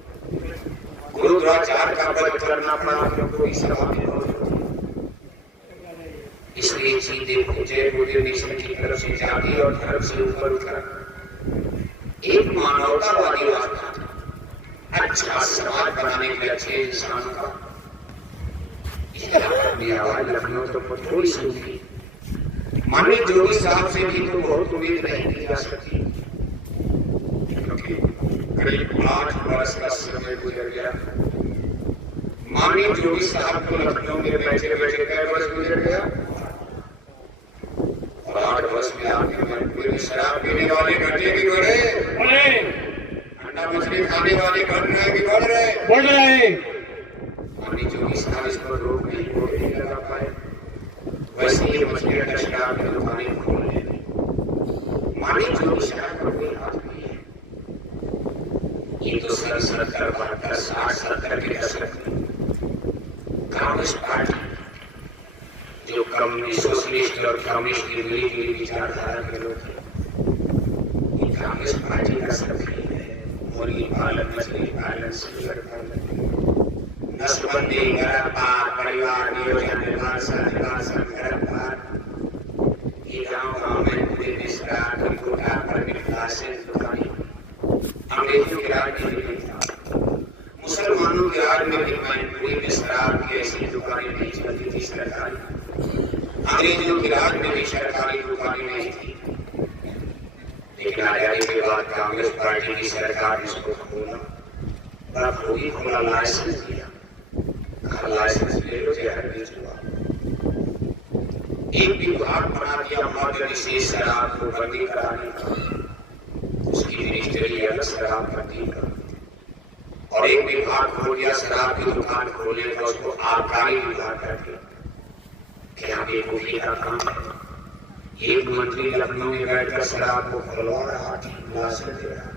गुरुद्वाचार का वध करना पड़ा क्योंकि इस सभा में मौजूद थे। इसलिए चीजें जय गोल्डन मिशन की तरफ से जाति और धर्म से ऊपर उठकर एक मानवतावादी रास्ता, अच्छा समाज बनाने के लिए, अच्छे इंसानों का, अपनी आवाज लखनऊ तो थोड़ी सुनी। माननीय योगी साहब से भी तो बहुत उम्मीद नहीं की जा सकती, क्योंकि करीब 8 वर्ष का समय गुजर गया। माननीय योगी साहब को लखनऊ में बैठे बैठे कई वर्ष गुजर गया, और 8 वर्ष में आपके मैनपुरी में शराब पीने वाले घटे भी बढ़े, अंडा मछली खाने वाले घट रहे कि बढ़ रहे। माननीय योगी साहब इस पर रोक नहीं लगा पाए, वैसे ही मछली का शराब की दुकानें खोल ले। माननीय योगी साहब का कोई हाथ नहीं है। ये तो 70 72 60 70 के दशक में कांग्रेस पार्टी, जो कम्युनिस्ट सोशलिस्ट और कम्युनिस्ट की मिली जुली विचारधारा के लोग थे, कांग्रेस पार्टी का सक्रिय है। मुर्गी पालन, मछली पालन, सुअर पालन, नसबंदी, गर्भपात, परिवार नियोजन, निर्वासन, गर्भपात, ये गाँव में पूरे मिश्रा, त्रिकुटा, दुकानी, अंग्रेजों के राज में नहीं था। मुसलमानों के राज में भी मैनपुरी में शराब की ऐसी दुकानें नहीं चलती थी सरकारी। अंग्रेजों के राज में भी सरकारी दुकान पार्टी नहीं थी, लेकिन आजादी के बाद कांग्रेस पार्टी की सरकार ने इसको खोला, बड़ा खूबी खोला, लाइसेंस दिया, लाइसेंस ले लो जहर बेच लो। एक विभाग बना दिया मद्य निषेध शराब को बंदी कराने का, उसकी मिनिस्ट्री अलग शराब बंदी का, और एक विभाग खोल दिया शराब की दुकान खोलने का, उसको आबकारी विभाग कर दिया। क्या बेवकूफी का काम है। एक मंत्री लखनऊ में बैठकर शराब को खुलवा रहा, लाइसेंस दे रहा,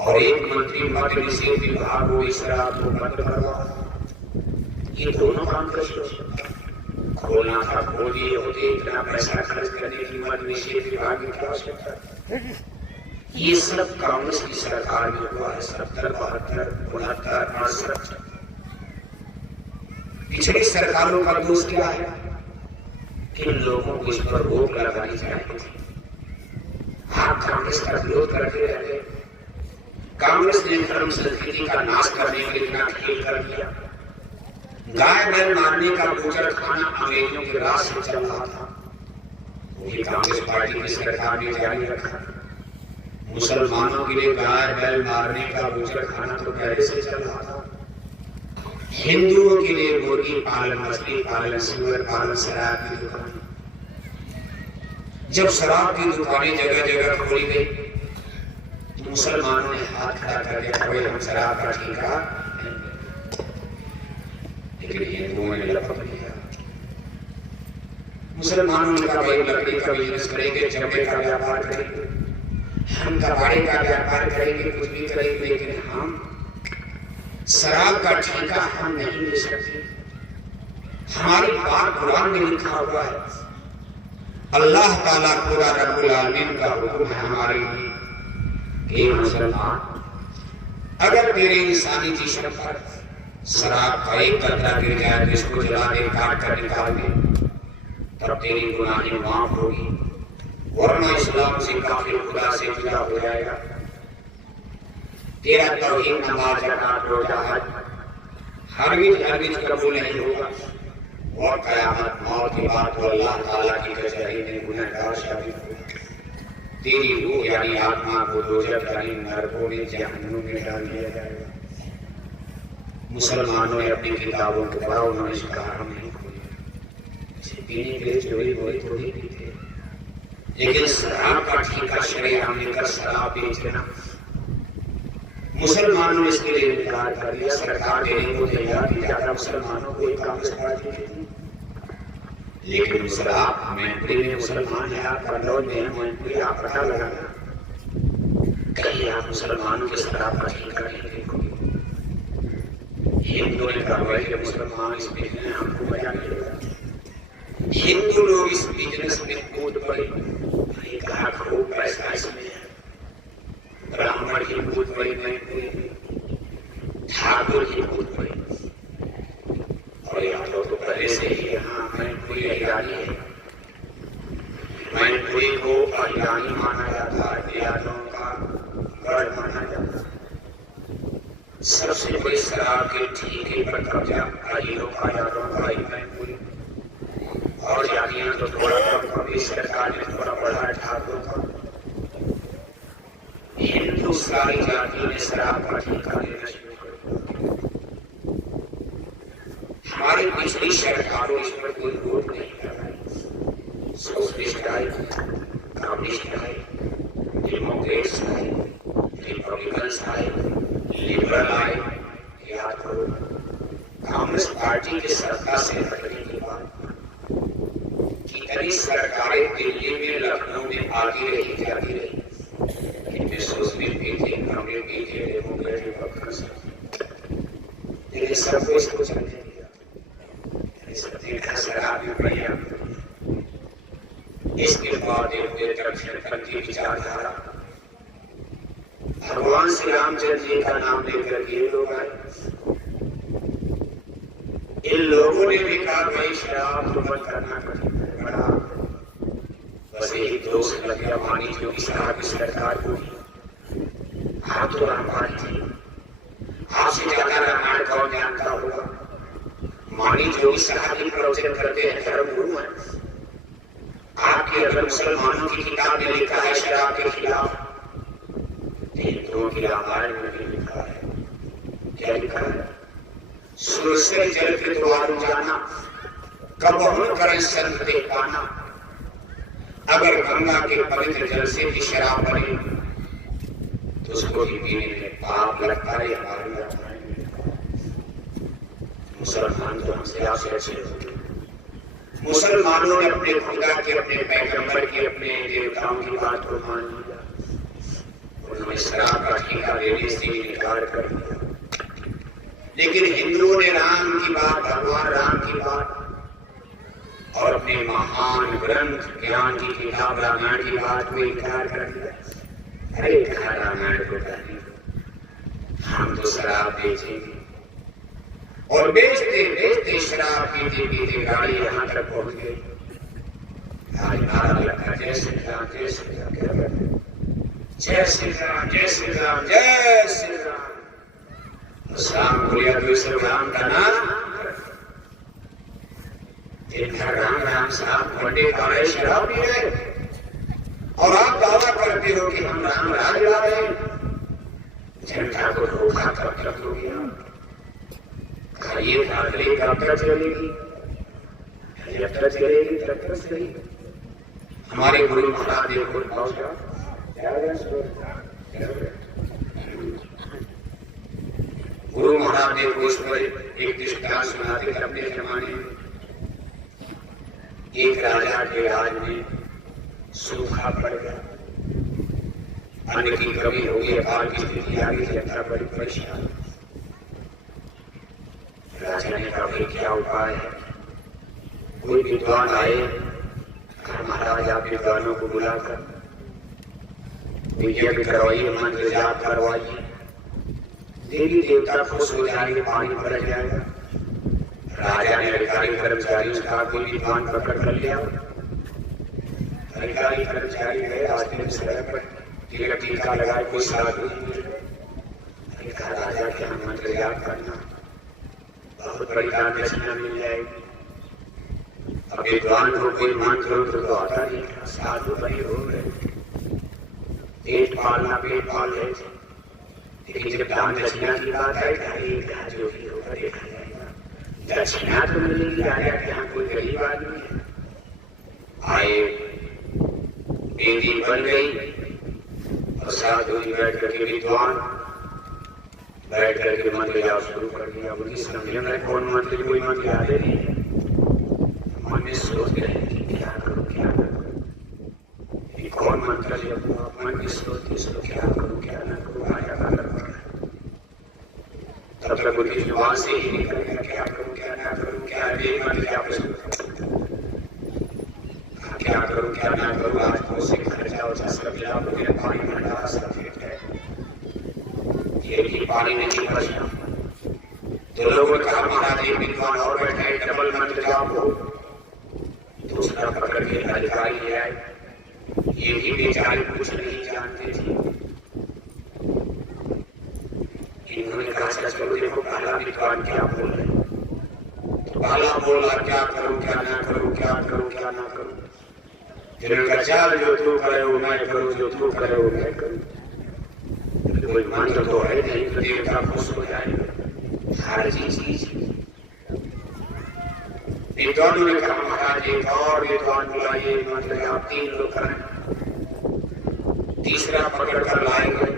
और एक मंत्री मद्य निषेध विभाग को इस शराब को बंद करवा रहा। ये दोनों काम कैसे हो सकता? खोलना था खोल दिए होते, इतना पैसा खर्च करने की मद्य निषेध विभाग की क्या आवश्यकता है? ये सब कांग्रेस की सरकार में हुआ है। 70, 72, 69, 68 पिछली सरकारों का दोष क्या है? इन लोगों को इस पर रोक लगानी चाहिए थी। आप कांग्रेस का विरोध करते रहे। कांग्रेस ने धर्म संस्कृति का नाश करने के लिए इतना खेल कर दिया। गाय बैल मारने का बूचड़ खाना अंग्रेजों के राज से चल रहा था, वही कांग्रेस पार्टी की सरकार ने जारी रखा। मुसलमानों के लिए गाय बैल मारने का बूचड़ खाना तो पहले से चल रहा था। हिंदुओं के लिए मुर्गी पालन, मछली पालन, सुअर पालन, शराब की दुकान। जब शराब की दुकानें जगह जगह खोली गई तो मुसलमानों ने हाथ खड़ा कर दिया, भाई हम शराब का ठेका, लेकिन हिंदुओं ने लपक लिया। मुसलमानों ने कहा भाई लकड़ी का बिजनेस करेंगे, चमड़े का व्यापार करेंगे, हम कबाड़ी का व्यापार करेंगे, कुछ भी करेंगे, लेकिन हम शराब का ठेका हम नहीं ले सकते। हमारी बात कुरान में लिखा हुआ है, अल्लाह ताला खुदा रब्बुल आलमीन का हुक्म है हमारे लिए कि मुसलमान, अगर तेरे इंसानी जिस्म पर शराब का एक कतरा गिर जाए, जिसको जला दे, काट कर निकाल दे, तब तेरी गुनाहें माफ होगी, वरना इस्लाम से काफिर खुदा से जुदा हो जाएगा। तेरा तौहीद, नमाज, ज़कात, रोजा, हज हरगिज़ कबूल नहीं होगा, और क़यामत मौत की बात हो अल्लाह ताला की कचहरी में गुनहगार साबित होगा। तेरी रूह यानी आत्मा को दोज़ख यानी नरकों में, जहन्नुम में डाल दिया जाएगा। मुसलमानों ने अपनी किताबों को पढ़ा, उन्होंने इसका हम नहीं खोया। पीने के लिए चोरी वोरी थोड़ी पीते, लेकिन शराब का ठेका शरीयत हमने कर शराब बेचना, मुसलमानों ने इसके लिए इनकार कर दिया। सरकार देने को तैयार थी, ज्यादा मुसलमानों को एक कांग्रेस पार्टी थी, लेकिन शराब मैनपुरी में मुसलमान है, आप कन्नौज में मैनपुरी, आप पता लगाना, कहीं आप मुसलमानों के शराब का ठेका नहीं देखोगे। हिंदुओं ने कहा भाई जब मुसलमान इस बिजनेस में हमको मजा मिलेगा। हिंदू लोग इस बिजनेस में कूद पड़े, कहा खूब पैसा इसमें है। ब्राह्मण ही कूद पड़े मैनपुरी में, ठाकुर ही कूद पड़े, और यादव तो पहले से ही यहाँ मैनपुरी अहिरानी है। मैनपुरी को अहिरानी माना जाता है, यादवों का गढ़ माना जाता है। सबसे बड़ी शराब के ठेके पर कब्जा अहीरों का, यादवों का ही मैनपुरी, और जातियां तो थोड़ा कम, कभी सरकार ने थोड़ा बढ़ा ठाकुर का। हिंदू सारी जातियों ने शराब का ठेका लेना शुरू कर दिया। हमारी पिछली सरकारों इस पर कोई रोक नहीं कर रही। सोशलिस्ट आए, कम्युनिस्ट आए, डेमोक्रेट्स आए, रिपब्लिकन्स आए, लिबरल आए, याद करो कांग्रेस पार्टी के सत्ता से हटने के बाद कितनी सरकारें दिल्ली में, लखनऊ में आती रही, जाती रही, इनमें सोशलिस्ट भी थे, कम्युनिस्ट भी थे, डेमोक्रेट, रिपब्लिकन्स, लेकिन सबको इसको चलने दिया। इसको देखा शराब भी बढ़िया। इसके बाद एक दक्षिणपंथी विचारधारा, भगवान श्री रामचंद्र जी का नाम लेकर ये लोग आए। इन लोगों ने भी कहा भाई शराब तो बंद करना पड़ा, बस यही दोष लग गया मानी जो की शराब की सरकार को। आप तो रामायण थी, आपसे ज्यादा रामायण कौन जानता होगा। मानी जो शराब की प्रवचन करते हैं, धर्म गुरु है, आपके अगर मुसलमानों की किताब में लिखा है शराब के खिलाफ, हिंदुओं की रामायण में भी लिखा है। क्या लिखा है? सुरसर जल के द्वार जाना, कब हम करें संत देख पाना। अगर गंगा के पवित्र जल से भी शराब बने तो उसको भी पीने में पाप लगता है। हमारे लगता है मुसलमान तो हमसे आपसे अच्छे होते। मुसलमानों ने अपने खुदा की, अपने पैगंबर की, अपने देवताओं की बात को मान लिया। उन्होंने शराब का ठेका देने से इनकार कर दिया। लेकिन हिंदुओं ने राम की बात, भगवान राम की बात और अपने महान ग्रंथ ज्ञान की किताब रामायण की बात को इनकार कर दिया। अरे कहा रामायण को करने, हम तो शराब बेचेंगे। और बेचते बेचते शराब पीते पीते गाड़ी यहाँ तक पहुंच गई। आज नारा लगा जय श्री राम, जय श्री राम, जय श्री राम, जय श्री राम, जय श्री राम। शाम को या दूसरे राम का नाम राम राम साहब बड़े गाड़े शराब पी रहे और आप दावा करते हो कि हम राम राज ला रहे हैं। जनता को धोखा कब तक हो गया? ये धागली कब तक चलेगी? जब तक चलेगी तब तक सही। हमारे गुरु महाराज देखो गुरु महाराज ने उस पर एक दृष्टांत सुनाते थे। अपने जमाने में एक राजा के राज में सूखा पड़ गया, अन्न की कमी हो गई, अकाल की स्थिति आ गई, जनता बड़ी परेशान। राजा ने कहा क्या उपाय है? कोई विद्वान आए, महाराज आप विद्वानों को बुलाकर यज्ञ करवाइए, मंत्र जाप करवाइए, देवी देवता खुश हो जाएंगे, पानी भर जाएगा। राजा ने अधिकारी कर्मचारियों से कहा कोई विद्वान पकड़ कर ले आओ। अधिकारी कर्मचारी गए, रास्ते में सड़क पर तिलक टीका लगाए, कोई साधु कहा राजा के हम मंत्र जाप करना, बहुत बड़ी दान दक्षिणा मिल जाएगी। अब विद्वान को कोई मंत्र तो आता नहीं, साधु बने हो गए, पेट पालना पेट पाल रहे थे। लेकिन जब दान दक्षिणा की बात आई तो जो भी होगा देखा जाएगा, दक्षिणा तो मिलेगी। राजा के यहाँ कोई गरीब आदमी है, आए बेदी बन गई और साधु बैठ करके विद्वान बैठ करके मंत्र जाप शुरू कर दिया। उनकी समझ में कौन मंत्र, कोई मंत्र याद नहीं है। मन में सोच रहे कि क्या करूं क्या ना करूं, ये कौन मंत्र जब मन में सोचते इसको क्या करूं क्या ना करूं, राजा का डर पड़ रहा। तब तक उनकी जुबान से ही निकल गया क्या करूं क्या ना करूं, क्या ये मंत्र जाप शुरू क्या करूं क्या ना करूं। आज बहुत से खर्चा हो सब जाप मेरा पानी भंडारा सब फिट है, ये भी पानी नहीं बचा। तो लोगों ने कहा महाराज एक विद्वान और बैठे, डबल मंत्र जाप हो। दूसरा पकड़ के अधिकारी ले आए, ये भी बेचारे कुछ नहीं जानते थे। इन्होंने कहा चलो देखो पहला विद्वान क्या बोल रहे। तो पहला बोला क्या करूं क्या ना करूं, क्या करूं क्या ना करूं। जिन्होंने कहा चल जो तू करे वो मैं करूं, जो तू करे वो मैं करूं। कोई मंत्र तो है नहीं तो देवता खुश हो जाएगा हर चीज। विद्वानों ने कहा महाराज एक और विद्वान बुलाइए, मंत्र जाप 3 लोग करें। तीसरा पकड़ कर लाएंगे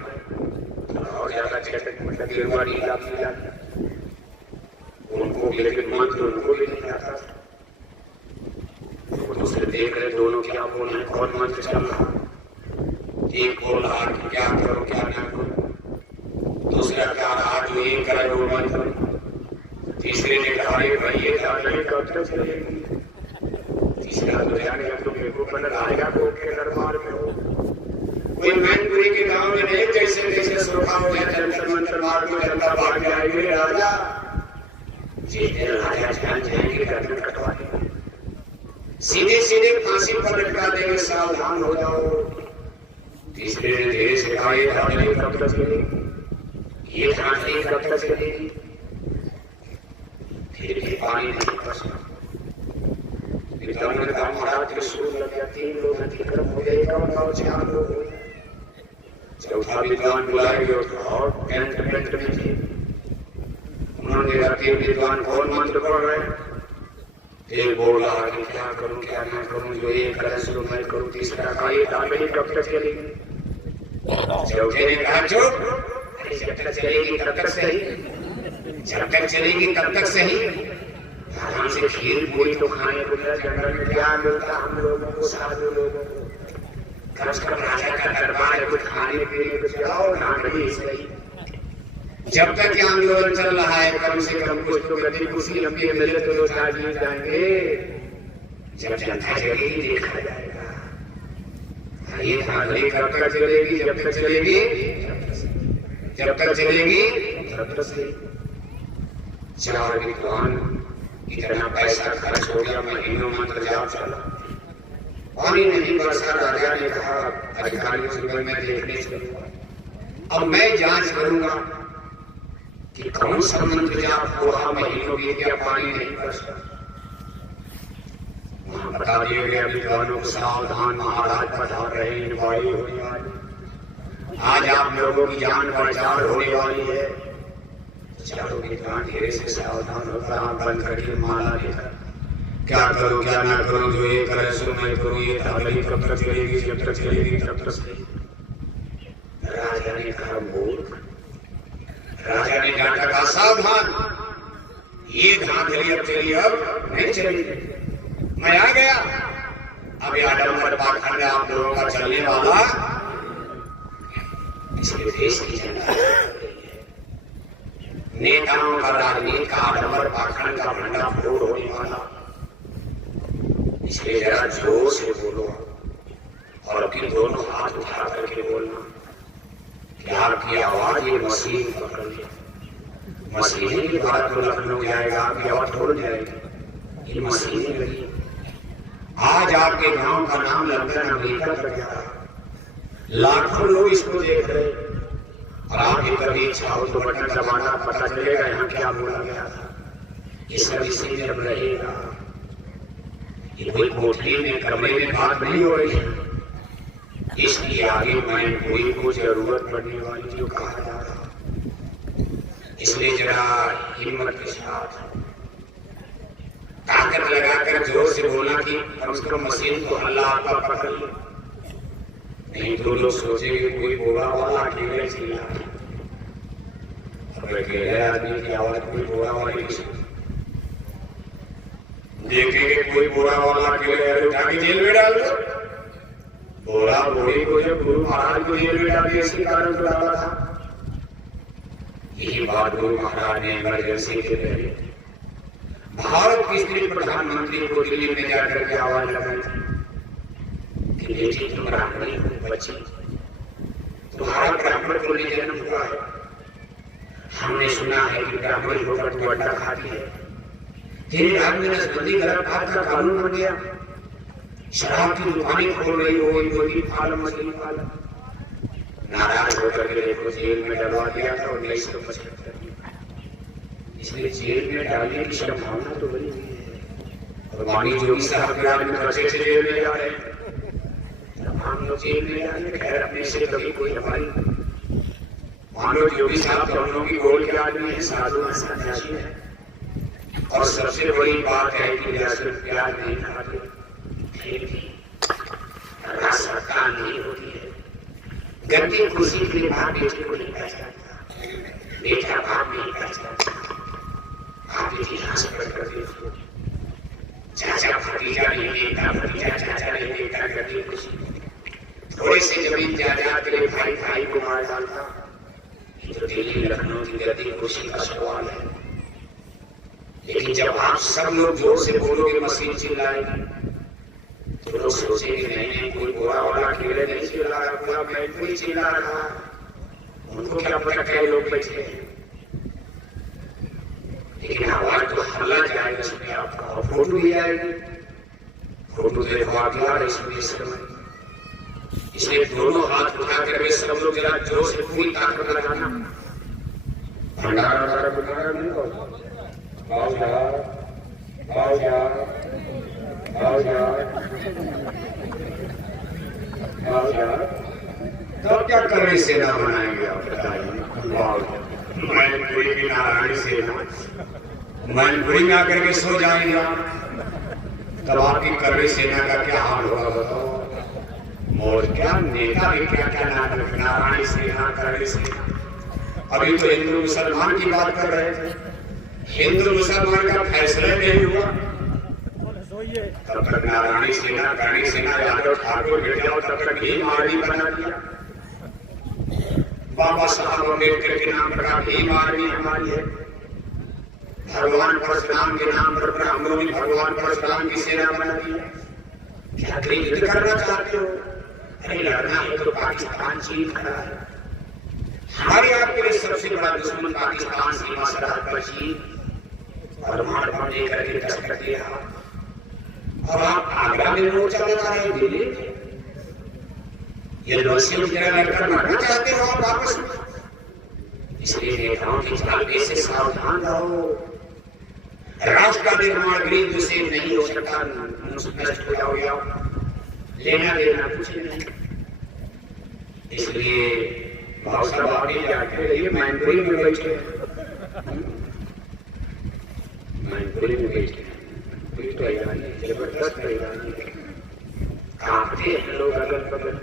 और ज्यादा चटक मतलब गिरवा ढीला पीला उनको भी, लेकिन मंत्र उनको भी नहीं आता। दूसरे देख रहे दोनों क्या बोल रहे, कौन मंत्र चल रहा। एक बोल रहा कि क्या करो क्या ना करो, दूसरा क्या रहा जो ये करे वो मत करो। तीसरे ने कहा भाई ये जाने कब तक चलेगी। तीसरा तो जाने तो मेरे को पता आएगा कोर्ट के दरबार में हो। कोई मैनपुरी के गांव में नहीं, जैसे जैसे सोखा हो गया जंतर मंतर मार में जनता भाग जाएगी राजा। जिस दिन राजा जान जाएंगे गर्दन कटवा देंगे, सीधे सीधे फांसी पर लटका देंगे, सावधान हो जाओ। तीसरे ने धीरे से कहा ये धांधली कब तक चलेगी, ये धांधली कब तक चलेगी। फिर भी पानी नहीं बचा। विद्वान ने कहा महाराज त्रिशूल लग गया, 3 लोग अतिक्रम हो गए, कौन कौन 4 लोग हो गए। चौथा विद्वान बुलाए गए और पेंट में थे। उन्होंने देखा कि विद्वान कौन मंत्र पढ़ रहे हैं। एक बोल रहा कि क्या करूं क्या ना करूं, जो एक करे सो मैं करूं, तीसरा कहा ये दाल कब तक चलेगी। चौथे ने कहा चुप, जब तक चलेगी तब तक सही, जब तक चलेगी तब तक सही। आराम से खीर पूरी तो खाने को मिला, जंगल में क्या मिलता हम लोगों को, साधु लोगों को। कम से कम राजा का दरबार है, कुछ खाने पीने को जाओ ना, नहीं सही। जब तक ये आंदोलन चल रहा है कम से कम कुछ तो गति कुर्सी लंबी मिले तो लोग आज जीत जाएंगे। जब जनता चलेगी देखा जाएगा। ये धांधली कब तक चलेगी, जब तक चलेगी, जब तक चलेगी तब तक सही। 4 विद्वान, इतना पैसा खर्च हो गया, महीनों मंत्र जाप चला, पानी नहीं बरसा। राजा ने कहा अधिकारियों से मैं देखने चलूंगा, अब मैं जांच करूंगा कि कौन सा मंत्र जाप हो रहा, महीनों बीत गया पानी नहीं बरसा। वहां बता दिया गया विद्वानों को सावधान, महाराज पधार रहे हैं, वायु होने वाली, आज आप लोगों की जान बचाव होने वाली है। चारों विद्वान धीरे से सावधान होकर आंख बंद करके माला लेकर क्या करूं क्या ना करूं, जो ये करे सो मैं करूं, ये धांधली कब तक चलेगी, जब तक चलेगी तब तक सही। राजा ने कहा मूर्ख, राजा ने डांटा, कहा सावधान, ये धांधली अब चली अब नहीं चलेगी, मैं आ गया। अब ये आडम्बर पाखंड आप लोगों का चलने वाला, इसलिए देश की जनता नेताओं का राजनीति का आडम्बर पाखंड का भंडा फोड़ होने वाला, इसलिए जरा जोर से बोलो और अपने दोनों हाथ उठा करके बोलना कि आपकी आवाज ये मशीन पकड़ ले। मशीन की बात तो लखनऊ जाएगा, आपकी आवाज थोड़ जाएगी, ये मशीन लगी। आज आपके गांव का नाम लंदन अमेरिका तक जा रहा, लाखों लोग इसको देख रहे, और आपकी कभी इच्छा हो तो बटन दबाना, पता चलेगा यहाँ क्या बोला गया था। ये सब इसी में अब रहेगा, ये कोई कोठरी में कमरे में बात नहीं हो रही है। इसलिए आगे मैं कोई को जरूरत पड़ने वाली जो कहा जा रहा, इसलिए जरा हिम्मत के साथ ताकत लगाकर जोर से बोलना कि कम से कम मशीन को हल्ला आपका पकड़ ले, नहीं तो लोग सोचेंगे कोई बोला वाला अकेले चिल्ला, और अकेले आदमी की आवाज कोई बोला वाली देखेंगे, कोई बोला वाला अकेले उठा के जेल में डाल दो। बोला बोली को जब गुरु महाराज को जेल में डाल दिया, इसी कारण तो डाला था। यही बात गुरु महाराज ने इमरजेंसी के पहले भारत की स्त्री प्रधानमंत्री को दिल्ली में जाकर के आवाज लगाई थी कि बेटी तुम ब्राह्मणी हो, बच्ची तुम्हारा ब्राह्मण को लिए जन्म हुआ है। हमने सुना है कि ब्राह्मण होकर तू अंडा खाती है, तेरे राज्य में नसबंदी गर्भपात का कानून बन गया, शराब की दुकानें खोल रही हो, मुर्गी फार्म मछली फार्म। नाराज होकर के देखो जेल में डलवा दिया था 1975 में, इसलिए जेल में डालने की संभावना तो बनी हुई है। और वाणी जोगी साहब के आदमी बच्चे से जेल में जा रहे हैं, हम लोग जेल में जाने, खैर अपने से कभी कोई हमारी मान लो जोगी साहब तो हम लोग की गोल के आदमी है, साधु है, सन्यासी है, और सबसे बड़ी बात है कि प्याज नहीं खाते, फिर भी सरकार नहीं होती है। गद्दी कुर्सी के लिए बाप बेटे को नहीं पहचानता, बेटा बाप नहीं पहचानता। आप इतिहास पढ़कर देखो, चाचा भतीजा नहीं देखता, भतीजा चाचा नहीं देखता, गद्दी कुर्सी। थोड़े से जमीन जायदाद के भाई भाई को मार डालता, तो दिल्ली लखनऊ की गद्दी कुर्सी का सवाल है। लेकिन जब आप सब लोग जोर से बोलोगे मशीन चिल्लाएगी, तो लोग सोचेंगे नहीं कोई गोरा वाला अकेले नहीं चिल्ला रहा, पूरा महल चिल्ला रहा, उनको क्या पता कई लोग बैठे हैं। लेकिन आवाज तो हल्ला जाएगा इसमें आपका, और फोटो भी आएगी, फोटो देखो आप यार इसमें समय। इसलिए दोनों हाथ उठा करके सब लोग जरा जोर से पूरी ताकत लगाना। भंडारा भंडारा नहीं होगा, तब क्या करें, सेना बनाएंगे आप बताइए। मैनपुरी की नारायण सेना, मैनपुरी में आकर के सो जाएंगे, तब आपकी करवी सेना का क्या हाल होगा बताओ। और क्या नेता भी क्या क्या नाम, नारायण सेना, करवी सेना। अभी तो हिंदू मुसलमान की बात कर रहे थे, हिंदू मुसलमान का फैसला नहीं हुआ, तब तक नारायणी सेना, करणी सेना, यादव ठाकुर गिर जाओ, तब तक भीम आर्मी बना दिया। बाबा साहब अम्बेडकर के नाम पर भीम आर्मी हमारी है। भगवान परशुराम के नाम पर हम लोग भी भगवान परशुराम की सेना बना दिया। क्या युद्ध करना चाहते हो? अरे लड़ना है तो पाकिस्तान चीन खड़ा है। हमारे आपके लिए सबसे बड़ा दुश्मन पाकिस्तान, सीमा सरहद पर चीन, और मार मार लेकर के दस्तक दिया। अब आप आगरा में मोर्चा लगा रहे हैं, दिल्ली में ये दोषियों की तरह लड़कर मरना चाहते हो आप वापस में। इसलिए नेताओं की चालबे से सावधान रहो। राष्ट्र का निर्माण गरीब से नहीं हो सकता, नष्ट हो जाओ, लेना देना कुछ नहीं। इसलिए भाव साहब आगे जाके रहिए, मैनपुरी में बैठे, मैनपुरी में बैठे, जबरदस्त कांपते हैं लोग अगल बगल।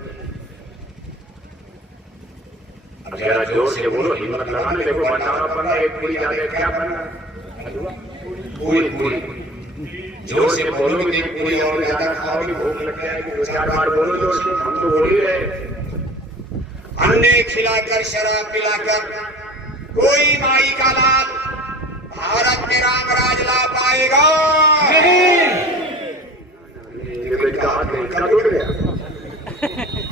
अब जरा जोर से बोलो, हिम्मत लगाने, देखो बताना पड़ा एक पूरी ज्यादा क्या बना, पूरी पूरी जोर से बोलो, एक पूरी और ज्यादा खाओगे, भूख लग जाएगी, 2-4 बार बोलो जोर से, हम तो बोल ही रहे। अंडे खिलाकर शराब पिलाकर कोई माई का लाल भारत में राम राज ला पाएगा नहीं। हाथ टूट गया,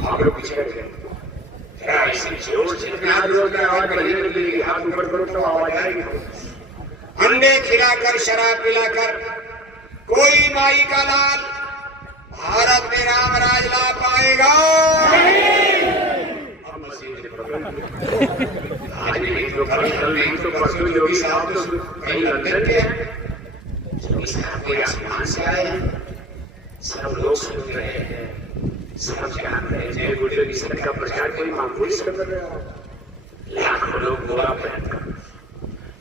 आप लोग पीछे हट गए। हाथ ऊपर करो तो आवाज आएगी। अंडे खिलाकर शराब पिलाकर कोई माई का लाल भारत में राम राज ला पाएगा आज नहीं तो कल नहीं तो परसों योगी साहब तो कहीं लंदन के हैं, योगी साहब कोई आसमान से आए हैं, सब लोग सुन रहे हैं, सब जान रहे हैं। जय गुरुदेव की सत्ता का प्रचार कोई मामूली से कर रहा है। लाखों लोग गोरा पहनकर,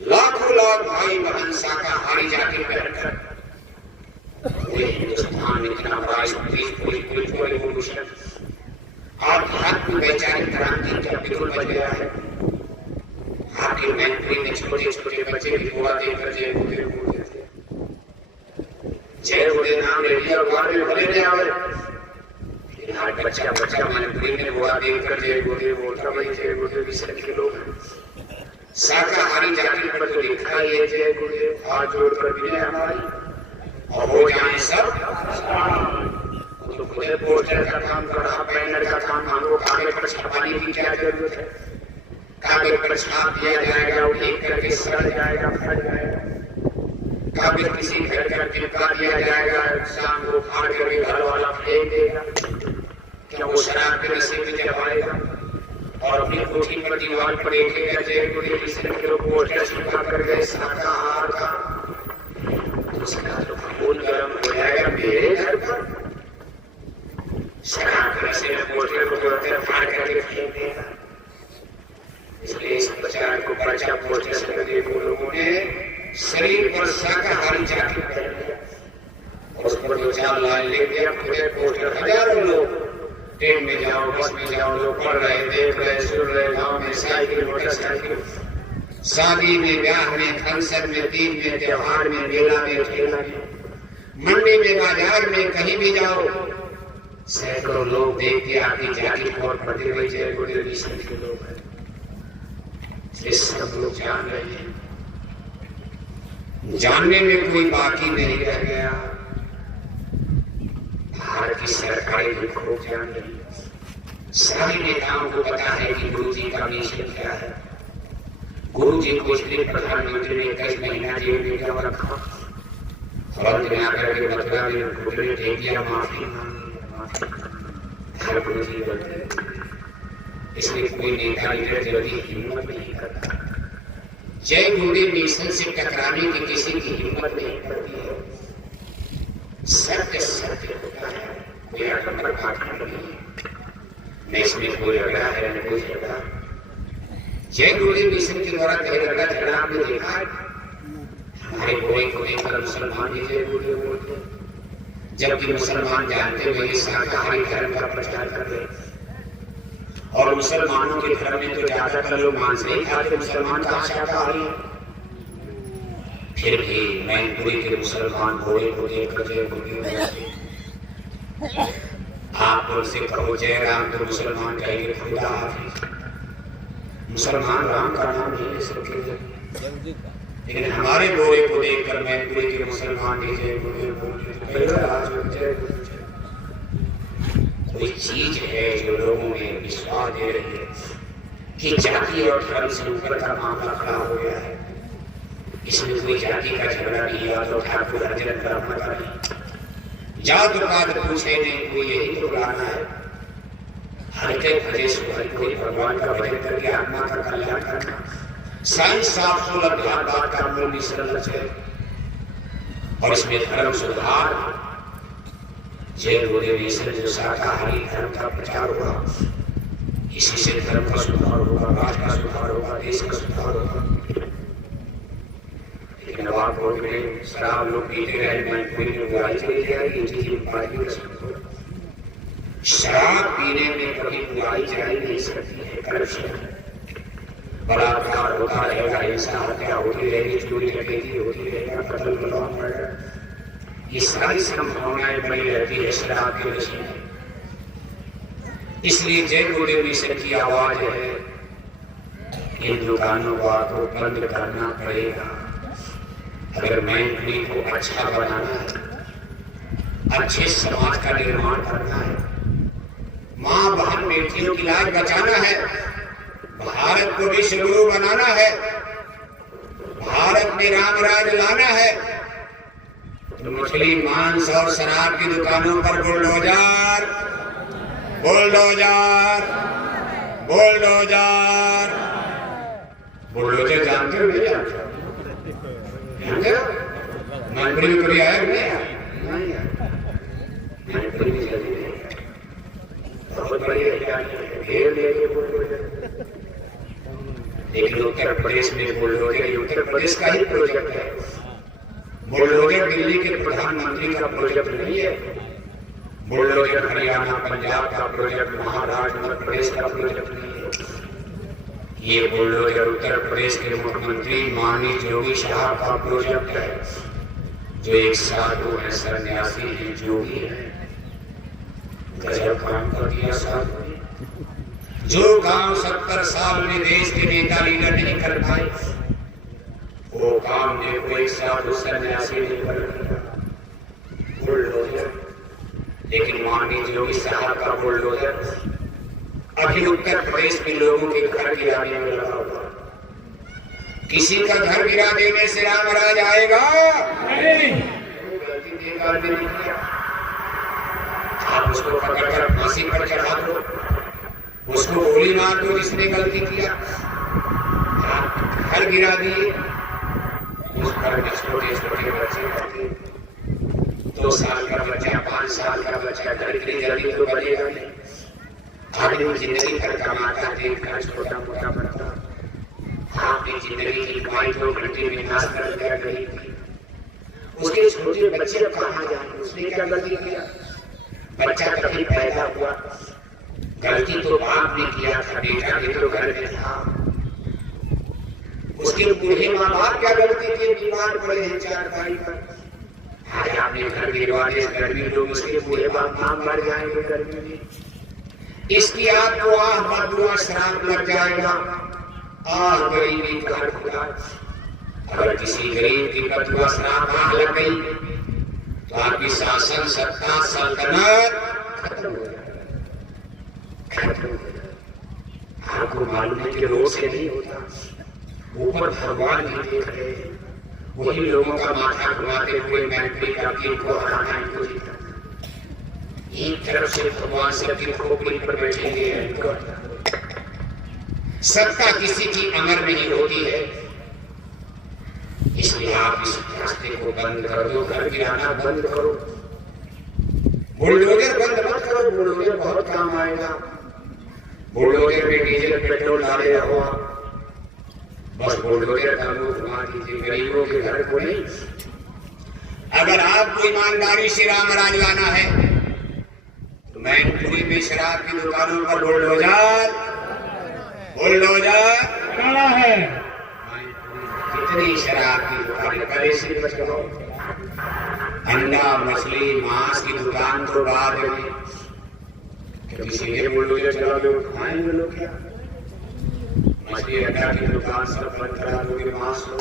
लाखों लोग भाई बहन शाकाहारी जाके पहनकर पूरे हिंदुस्तान इतना बड़ा पूरी आध्यात्मिक वैचारिक क्रांति का बिल्कुल बच गया है। हाथी मैनपुरी में छोटे छोटे बच्चे भी गोवा देकर जय गुरुदेव बोलते थे, जय गुरुदेव नाम ले लिया, गोवा में भले नहीं आवे, लेकिन आज बच्चा बच्चा मैनपुरी में गोवा देकर जय गुरुदेव बोलता, भाई जय गुरुदेव की सभी के लोग हैं। शाकाहारी जाति पर तो लिखा है जय गुरुदेव, हाथ जोड़कर विनय हमारी और हो जाए सब। तो खुद पोस्टर का काम कर रहा, बैनर का काम, हमको कागज पर छपाने की क्या जरूरत है? कागज पर छाप दिया जाएगा, वो एक करके सड़ जाएगा, फट जाएगा। कागज किसी घर का चिपका दिया जाएगा, शाम को फाड़ करके घर वाला फेंक देगा, क्या वो शराब के नशे में जमाएगा और अपनी कोठी पर दीवार पर लिखेगा जय गुरुदेव के लोग पोस्टर छपा कर गए शाकाहार का, उसका तो खून गर्म हो जाएगा मेरे घर पर। शराब के नशे में पोस्टर को तुरंत फाड़ करके फेंक देगा। इसलिए इस प्रचार को पर्चा पोस्टर से लगे वो लोगों ने शरीर पर शाकाहारी जाति पहन लिया और उस पर 2-4 लाइन लिख दिया, खुले पोस्टर हजारों लोग ट्रेन में जाओ, बस में जाओ, लोग पढ़ रहे, देख रहे, सुन रहे, गाँव में साइकिल मोटरसाइकिल, शादी में, ब्याह में, फंक्शन में, तीन में, त्योहार में, मेला में, ठेला में, मंडी में, बाजार में, कहीं भी जाओ, सैकड़ों लोग देख के आपकी जाति और पढ़ते हुए जय गुरुदेव की सभी के लोग हैं। सब लोग जान रहे हैं, जानने में कोई बाकी नहीं रह गया। भारत की सरकारें भी खूब जान रही है, सभी नेताओं को पता है कि गुरु जी का मिशन क्या है। गुरु जी को इसलिए प्रधानमंत्री ने 21 महीना जेल में क्या रखा और आकर के मथुरा में घुटने टेक दिया, माफी हर गुरु जी बोलते। इसलिए कोई नेता लीडर जल्दी हिम्मत नहीं करता, जय गुरुदेव मिशन से टकराने की किसी की हिम्मत नहीं पड़ती है। सत्य सत्य होता है, कोई आडंबर बात नहीं है, न इसमें कोई झगड़ा है न कोई झगड़ा। जय गुरुदेव मिशन के द्वारा कई झगड़ा झगड़ा आपने देखा है। हमारे कोई को देखकर मुसलमान ही जय गुरुदेव बोलते, जबकि मुसलमान जानते हुए ये शाकाहारी धर्म का प्रचार कर रहे, और मुसलमानों के धर्म में तो ज्यादातर लोग मांस नहीं खाते, मुसलमान कहाँ शाकाहारी है। फिर भी मैनपुरी के मुसलमान घोड़े को देखकर जय गुरुदेव, आप उनसे कहो जय राम तो मुसलमान कहेंगे खुदा हाफिज। मुसलमान राम का नाम नहीं ले सकते, लेकिन हमारे घोड़े को देखकर मैनपुरी के मुसलमान भी जय गुरुदेव बोलते। कोई चीज है जो लोगों में विश्वास दे रही है कि जाति और धर्म से ऊपर का मामला खड़ा हो गया है। इसमें कोई जाति का झगड़ा नहीं है तो ठाकुर अर्जुन ब्राह्मण का नहीं, जात पात पूछे नहीं, कोई यही तो गाना है। हल्के भजे सुहर कोई भगवान का भजन करके आत्मा का कल्याण करना, साइंस 716 बात का मूल मिश्रण है। और इसमें धर्म सुधार, जय गुरुदेव मिशन जो शाकाहारी धर्म का प्रचार हुआ, इसी से धर्म का सुधार होगा, राष्ट्र का सुधार होगा, देश का सुधार होगा। लेकिन अब आप बोल रहे शराब लोग पीते रहे, मैनपुरी में बुराई चली जाएगी। शराब पीने में कभी बुराई चलाई नहीं सकती है। करप्शन, बलात्कार होता रहेगा, हिंसा हत्या होती रहेगी, चोरी डकैती होती रहेगा, कत्ल बलवान मर्डर, ये सारी संभावनाएं बनी रहती है शराब के नशे में। इसलिए जय गुरुदेव मिशन की आवाज है, इन दुकानों को आपको बंद करना पड़ेगा। अगर मैनपुरी को अच्छा बनाना है, अच्छे समाज का निर्माण करना है, माँ बहन बेटियों की लाज बचाना है, भारत को विश्व गुरु बनाना है, भारत में राम राज लाना है, तो मछली मांस और शराब की दुकानों पर बुलडोजर बुलडोजर बुलडोजर। बुलडोजर जानते हो नहीं जानते? मैनपुरी में कभी आया नहीं आया? नहीं आया। मैनपुरी में चली गई, बहुत बड़ी ढेर लेके बुलडोजर। लेकिन उत्तर प्रदेश में बुलडोजर उत्तर प्रदेश का ही प्रोजेक्ट है। बुलडोजर दिल्ली के प्रधानमंत्री का प्रोजेक्ट नहीं है, बुलडोजर हरियाणा पंजाब का प्रोजेक्ट, महाराष्ट्र मध्य प्रदेश का प्रोजेक्ट नहीं है। ये बुलडोजर उत्तर प्रदेश के मुख्यमंत्री माननीय योगी साहब का प्रोजेक्ट है, जो एक साधु है, सन्यासी है, योगी है। गजब काम कर दिया साधु ने, जो काम 70 साल में देश के नेता लीडर नहीं कर पाए, वो काम ने कोई साधु सन्यासी ने कर दिया। बुलडोजर, लेकिन माननीय योगी साहब का बुलडोजर अभी उत्तर प्रदेश के लोगों के घर गिराने में लगा हुआ। किसी का घर गिरा देने से राम राज आएगा नहीं। आप उसको पकड़कर फांसी पर चढ़ा दो, उसको गोली मार दो जिसने गलती किया, घर गिरा दिए, उस घर में छोटे छोटे बच्चे, 2 साल का बच्चा, 5 साल का बच्चा, घर के लिए जल्दी तो बनेगा नहीं। आदमी जिंदगी भर कमाता, देखकर छोटा मोटा बनता, आपने जिंदगी की कमाई 2 घंटे में नाश कर दिया गरीब। उसके छोटे बच्चे कहाँ जाए, उसने क्या गलती किया? बच्चा कभी पैदा हुआ, गलती तो बाप ने किया था, बेटा भी तो घर में था। उसके बूढ़े माँ बाप क्या गलती थी? बीमार पड़े हैं 4 भाई पर। आज आपने घर गिरवाने, गर्मी लोग उसके बूढ़े बाप मर जाएंगे गर्मी में। इसकी आपको आह बदुआ श्राप लग जाएगा। आह गरीबी घर खुदा, अगर किसी गरीब की बदुआ श्राप आह लग गई तो आपकी शासन सत्ता सल्तनत खत्म हो जाएगा, खत्म हो जाएगा। आपको मालूम है कि रोज से नहीं होता, ऊपर भगवान भी देख रहे हैं। वही लोगों का माथा घुमाते हुए मैनपुरी का तीर को हराना इनको जीता। एक तरफ से भगवान सबकी खोपड़ी पर बैठेंगे, सत्ता किसी की अमर नहीं होती है। इसलिए आप इस रास्ते को बंद कर दो, घर गिराना बंद करो। बुलडोजर बंद मत करो, बुलडोजर बहुत काम आएगा। बुलडोजर में डीजल पेट्रोल डाले रहो, बस बुलडोजर का मुंह घुमा दीजिए, गरीबों के घर को नहीं। अगर आपको ईमानदारी से राम राज लाना है तो मैनपुरी में शराब की दुकानों पर बुलडोजर लगाना है। कितनी शराब की दुकान पहले से बचो, अंडा मछली मांस की दुकान तो बाद में, क्योंकि सीधे बुलडोजर चला दो खाएंगे लोग क्या? मछली अंडा की दुकान सब बंद करा दोगे, मांस लो,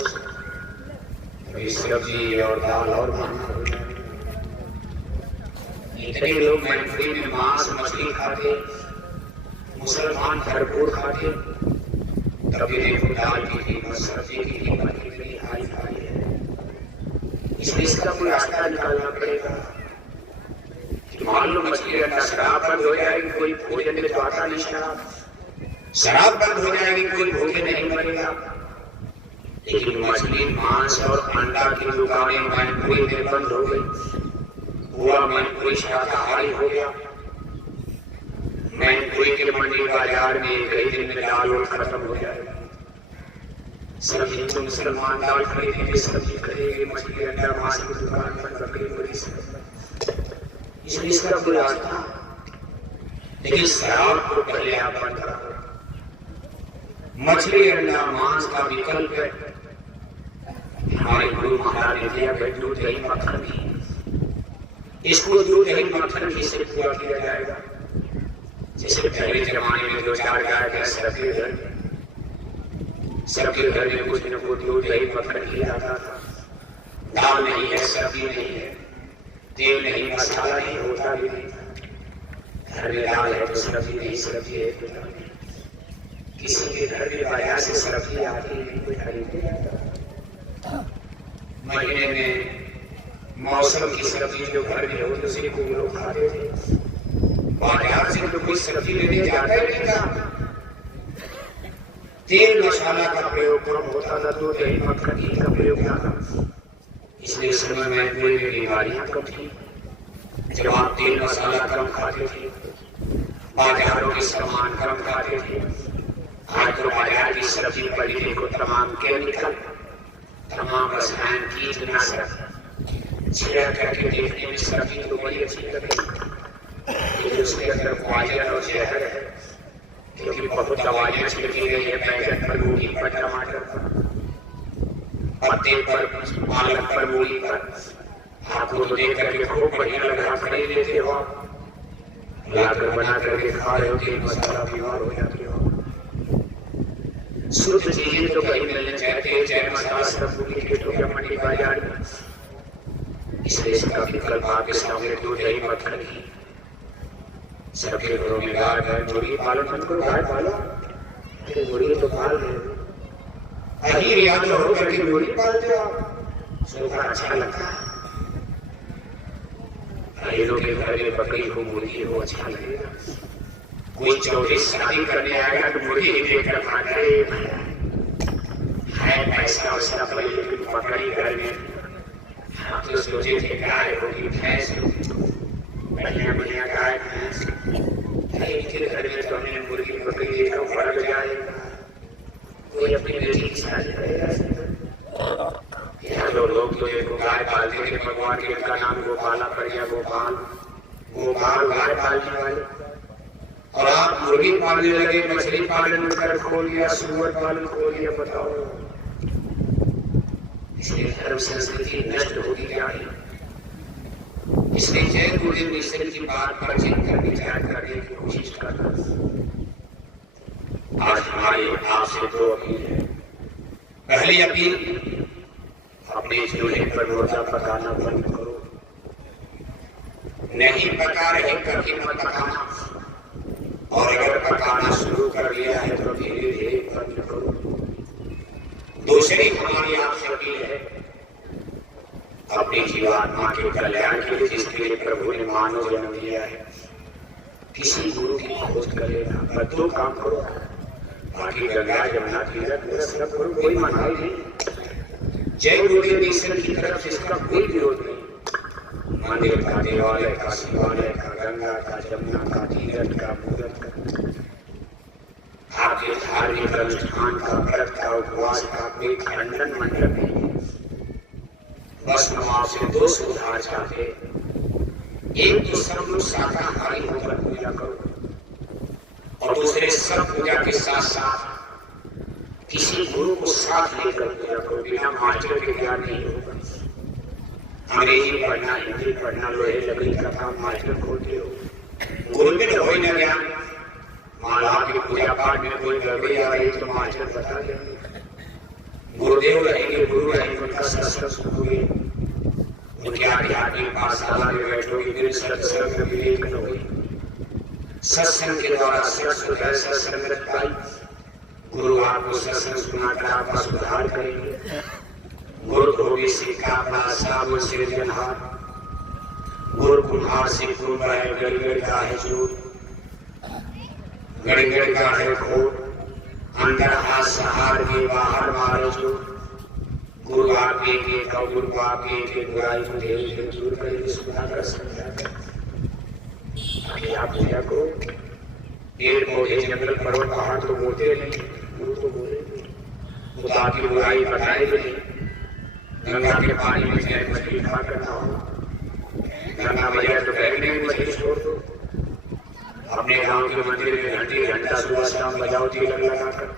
अभी सब्जी और दाल और महंगा हो जाएगा। इतने लोग मैनपुरी में मांस मछली खाते, मुसलमान भरपूर खाते, तभी देखो दाल की कीमत सब्जी की कीमत कितनी हाई हाई है। इसलिए इसका कोई रास्ता निकालना पड़ेगा। मान लो मछली अंडा शराब बंद हो जाएगी, कोई भोजन में तो आता नहीं, शराब बंद हो जाएगी, कोई भोजन नहीं बनेगा। लेकिन मछली मांस और अंडा की दुकानें मैनपुरी में बंद हो गई, पूरा मैनपुरी शाकाहारी हो गया। मैनपुरी के मंडी बाजार में कई दिन में दाल और खत्म हो जाएगा। सब हिंदू मुसलमान दाल खरीदेंगे, सब्जी खरीदेंगे, मछली अंडा मांस की दुकान बंद कर गई बड़ी समस्या। इसलिए इसका कोई रास्ता, लेकिन शराब को पहले आप बंद करो। मछली अंडा मांस का विकल्प है हमारे गुरु महाराज ने दिया, दूध दही मक्खन घी। इसको दूध दही मक्खन घी से पूरा किया जाएगा। जैसे पहले जमाने में 2-4 गाय भैंस सबके घर में कुछ न कुछ दूध दही मक्खन घी आता था। दाल नहीं है, सब्जी नहीं है, तेल नहीं, मसाला नहीं, होता भी नहीं था। घर में दाल है तो सब्जी नहीं, सब्जी है तो दाल नहीं। किसी के घर में बाजार से सब्जी आती है, कोई खरीदने जाता। महीने में मौसम की सब्जी जो घर में होती उसी को लोग खाते थे। बाजार से तो कोई सब्जी लेने जाता ही नहीं था। तेल मसाला का प्रयोग कम होता था, दूध दही मक्खन घी का प्रयोग ज्यादा। इसलिए समय मैनपुरी में बीमारियां कम थी। जब आप तेल मसाला कम खाते थे, बाजारों के सामान कम खाते थे। आज तो बाजार की सब्जी पड़ी को तमाम केमिकल, तमाम रसायन कीटनाशक छिड़क करके देखने में सब्जी तो बड़ी अच्छी लगेगी, लेकिन उसके अंदर पॉइजन और जहर है। क्योंकि बहुत दवाइयां छिड़की गई है बैंगन पर, मूली पर, टमाटर पर, पत्ते पर, पालक पर, मूली पर। आपको तो देख करके खूब बढ़िया लगा, खरीद लेते हो, लाकर बना करके खा रहे हो, तेल मसाला बीमार हो जाते हो। शुद्ध चीजें तो कहीं मिलने चाहते हैं, चाहे मसाला सब डुप्लीकेट हो गया मंडी बाजार में। इसलिए इसका विकल्प आपके सामने दूध दही मक्खन घी। सबके घरों में गाय है, मुर्गी पालन बंद करो, गाय पालो, मुर्गी तो पाल रहे अहीर याद हो करके मुर्गी पालते हो, सुनकर अच्छा लगता है। अहीरों के घर में बकरी हो, मुर्गी हो, अच्छा लगेगा। कोई चौधरी शादी करने आएगा तो मुर्गी देखकर भागा है, पैसा वैसा भाई, लेकिन बकरी घर में हम तो सोचे थे गाय होगी, भैंस होगी, बढ़िया बढ़िया गाय भैंस। इनके घर में तो हमने मुर्गी बकरी देखा, फर्क जाएगा। कोई अपनी बेटी की शादी करेगा। यहाँ जो लोग तो देखो गाय पालते थे, भगवान के उनका नाम गोपाला पड़ गया, गोपाल गोपाल गाय पालने वाले। और आप मुर्गी पालने लगे, मछली पालन कर खोल लिया, सुअर पालन खोल लिया, बताओ। इसलिए धर्म संस्कृति नष्ट होती जा रही। इसलिए जय गुरुदेव मिश्र की बात पर चिंतन विचार करने की कोशिश करना। आज हमारी आपसे 2 अपील है। पहली अपील, अपने चूल्हे पर रोजा पकाना बंद करो। नहीं पका रहे कभी मत पकाना, और अगर पकाना शुरू कर दिया है तो धीरे धीरे बंद करो। दूसरी हमारी आपसे अपील है, अपनी जीवात्मा के कल्याण के लिए जिसके लिए प्रभु ने मानव जन्म दिया है, किसी गुरु की खोज करेगा, पर 2 काम करो। बाकी गंगा जमुना तीरथ मेरा सब करो, कोई मनाही नहीं। जय गुरुदेव ईश्वर की तरफ से इसका कोई विरोध नहीं। मंदिर का, देवालय का, शिवालय का, गंगा का, जमुना का, तीर्थ का, पूरत का, आपके धार्मिक अनुष्ठान का, व्रत का, उपवास का कोई खंडन मंडन नहीं। बस हम आपसे दो सुधार चाहते। एक तो सब लोग शाकाहारी होकर पूजा करो, और दूसरे सब पूजा के साथ साथ किसी गुरु को साथ लेकर पूजा करो। बिना मास्टर के ज्ञान नहीं होगा। अंग्रेजी पढ़ना, हिंदी पढ़ना, लोहे लकड़ी का काम मास्टर खोलते हो, गुरु में तो हो ही ना ज्ञान। माला की पूजा पाठ में कोई गड़बड़ी आ रही तो मास्टर बता देंगे। गुरुदेव रहेंगे, गुरु रहेंगे, उनका सत्संग सुनोगे, उनके आध्यात्मिक पाठशाला में बैठोगे, फिर सत्संग में विवेक होगी। सत्संग के द्वारा सत्संग पाई, गुरु आपको सत्संग सुनाकर आपका सुधार करेंगे। गुरु को भी सीखा अपना साबुन सृजनहार, गुरु कुम्हार से कुंभ है, गड़गड़ का है चूर, गड़गड़ का है खोट, अंदर हाथ सहार के बाहर मारे चूर। गुरु आपके के का, गुरु आपके के बुराई को धीरे धीरे दूर करेंगे, सुधार कर सकते हैं। आप पूजा करो। पेड़ पौधे, जंगल, पर्वत, पहाड़ तो बोलते नहीं, गुरु तो बोलेंगे, खुद आपकी बुराई बताएंगे नहीं। गंगा के पानी में चाहे मछली खा कर ना हो, गंगा मैया तो बैठने में मछली छोड़ दो। अपने गांव के मंदिर में घंटी घंटा सुबह शाम बजाओ, तिलक लगाकर।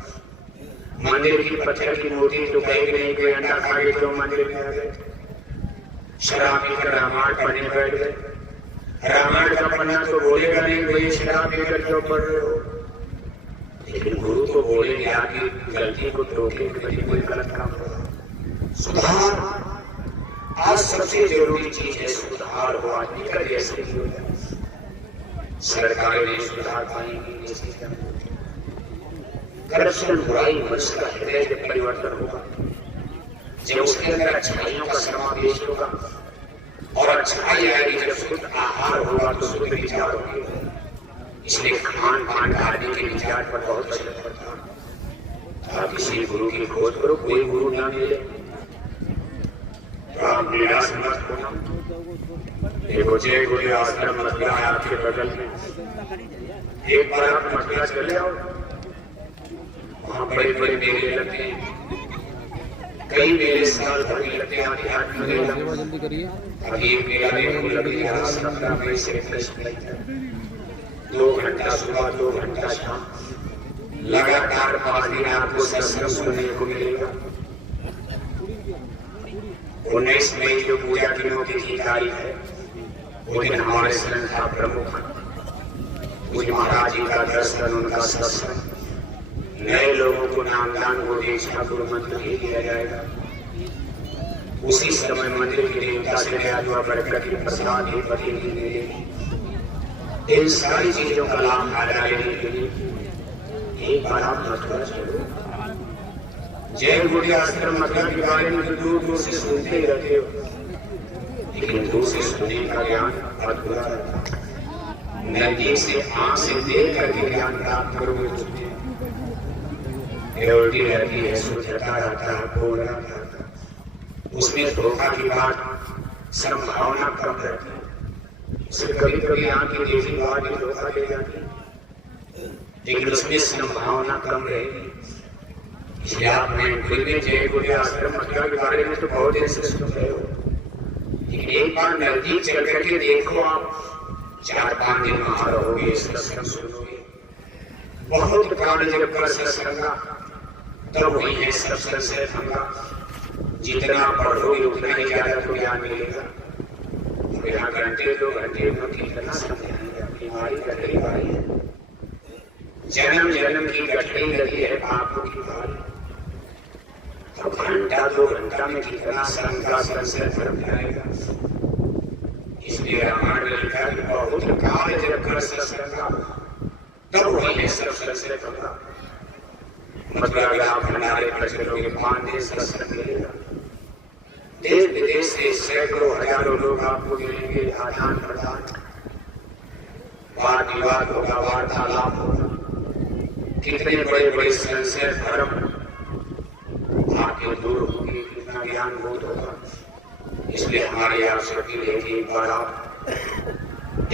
मंदिर की पत्थर की मूर्ति तो कहेगी नहीं कोई अंडा खा के क्यों मंदिर में आ गए। शराब पीकर रामायण पढ़ने बैठ गए, रामायण का पढ़ना तो बोलेगा नहीं कोई शराब पीकर क्यों पढ़ रहे हो। लेकिन गुरु तो बोलेंगे आपकी गलती को टोके, कोई गलत काम होगा। सुधार आज सबसे जरूरी चीज है। सुधार हो आदमी का जैसे ही हो जाए। सरकारें नहीं सुधार पाएंगी, करप्शन, बुराई, मनुष्य का हृदय जब परिवर्तन होगा, जब उसके अंदर अच्छाइयों का समावेश होगा, और अच्छाई आएगी जब शुद्ध आहार होगा तो शुद्ध विचार होंगे। इसलिए खान पान का आदमी के विचार पर बहुत असर पड़ता है। आप किसी गुरु की खोज करो, कोई गुरु ना मिले तो आप निराश मत होना। देखो जय गुरु आश्रम मथुरा है आपके बगल में, एक बार आप मथुरा चले आओ, वहाँ बड़े बड़े मेले लगते हैं, कई मेले साल भर लगते हैं। आध्यात्म मेला अभी एक मेला देखो लग गया 17 मई से 21 मई तक, 2 घंटा सुबह 2 घंटा शाम, लगातार 5 दिन आपको सत्संग सुनने को मिलेगा। 19 मई जो पूजा दिनों की तारीख है, वो दिन हमारे संस्था प्रमुख पूज्य महाराज जी का दर्शन, उनका सत्संग, नए लोगों को नामदान को दीक्षा गुरु मंत्र ही दिया जाएगा। उसी समय मंदिर की देवता से नया हुआ बरकत की प्रसाद ही पति की मिलेगी। इन सारी चीजों का लाभ फायदा लेने के लिए एक बार आप मथुरा चलो। जय गुरु आश्रम मथुरा के बारे में तो दूर दूर से सुनते ही रहते हो, लेकिन दूर से सुनने का ज्ञान अधूरा रहता है। नजदीक से आंख से देख करके ज्ञान प्राप्त करोगे तो उल्टी रहती है, शुद्धता रहता है, बोलना रहता है, उसमें धोखा की बात संभावना कम रहती है। उसे कभी कभी आंख की देखी बात भी धोखा दे जाती है, लेकिन उसमें संभावना कम रहेगी। इसलिए आपने खुद में जय गुरु आश्रम मथुरा के बारे में तो बहुत दिन से सुन रहे हो, लेकिन एक बार नजदीक चल करके देखो। आप 4-5 दिन वहां रहोगे, सत्संग सुनोगे, बहुत काल जब कर सत्संगा तब वही है सत्संग से भंगा। जितना पढ़ोगे उतना ही ज्यादा तो ज्ञान मिलेगा। यहाँ घंटे 2 घंटे में कितना समझाएंगे। बीमारी गठरी भाई है, जन्म जन्म की गठरी लगी है पापों की भारी। तो घंटा 2 घंटा में कितना शंका संशय भर जाएगा। इसलिए रामायण में लिखा कि बहुत काल जब कर सत्संगा तब वही है सत्संग से भंगा। मतलब आप भंडारे पर चलोगे 5 दिन सत्संग मिलेगा। देश विदेश से सैकड़ों हजारों लोग आपको मिलेंगे। आदान प्रदान, वाद विवाद होगा, वार्तालाप होगा, कितने बड़े बड़े संशय धर्म आपके दूर होंगे, कितना ज्ञान बोध होगा। इसलिए हमारी आवश्यकता है कि एक बार आप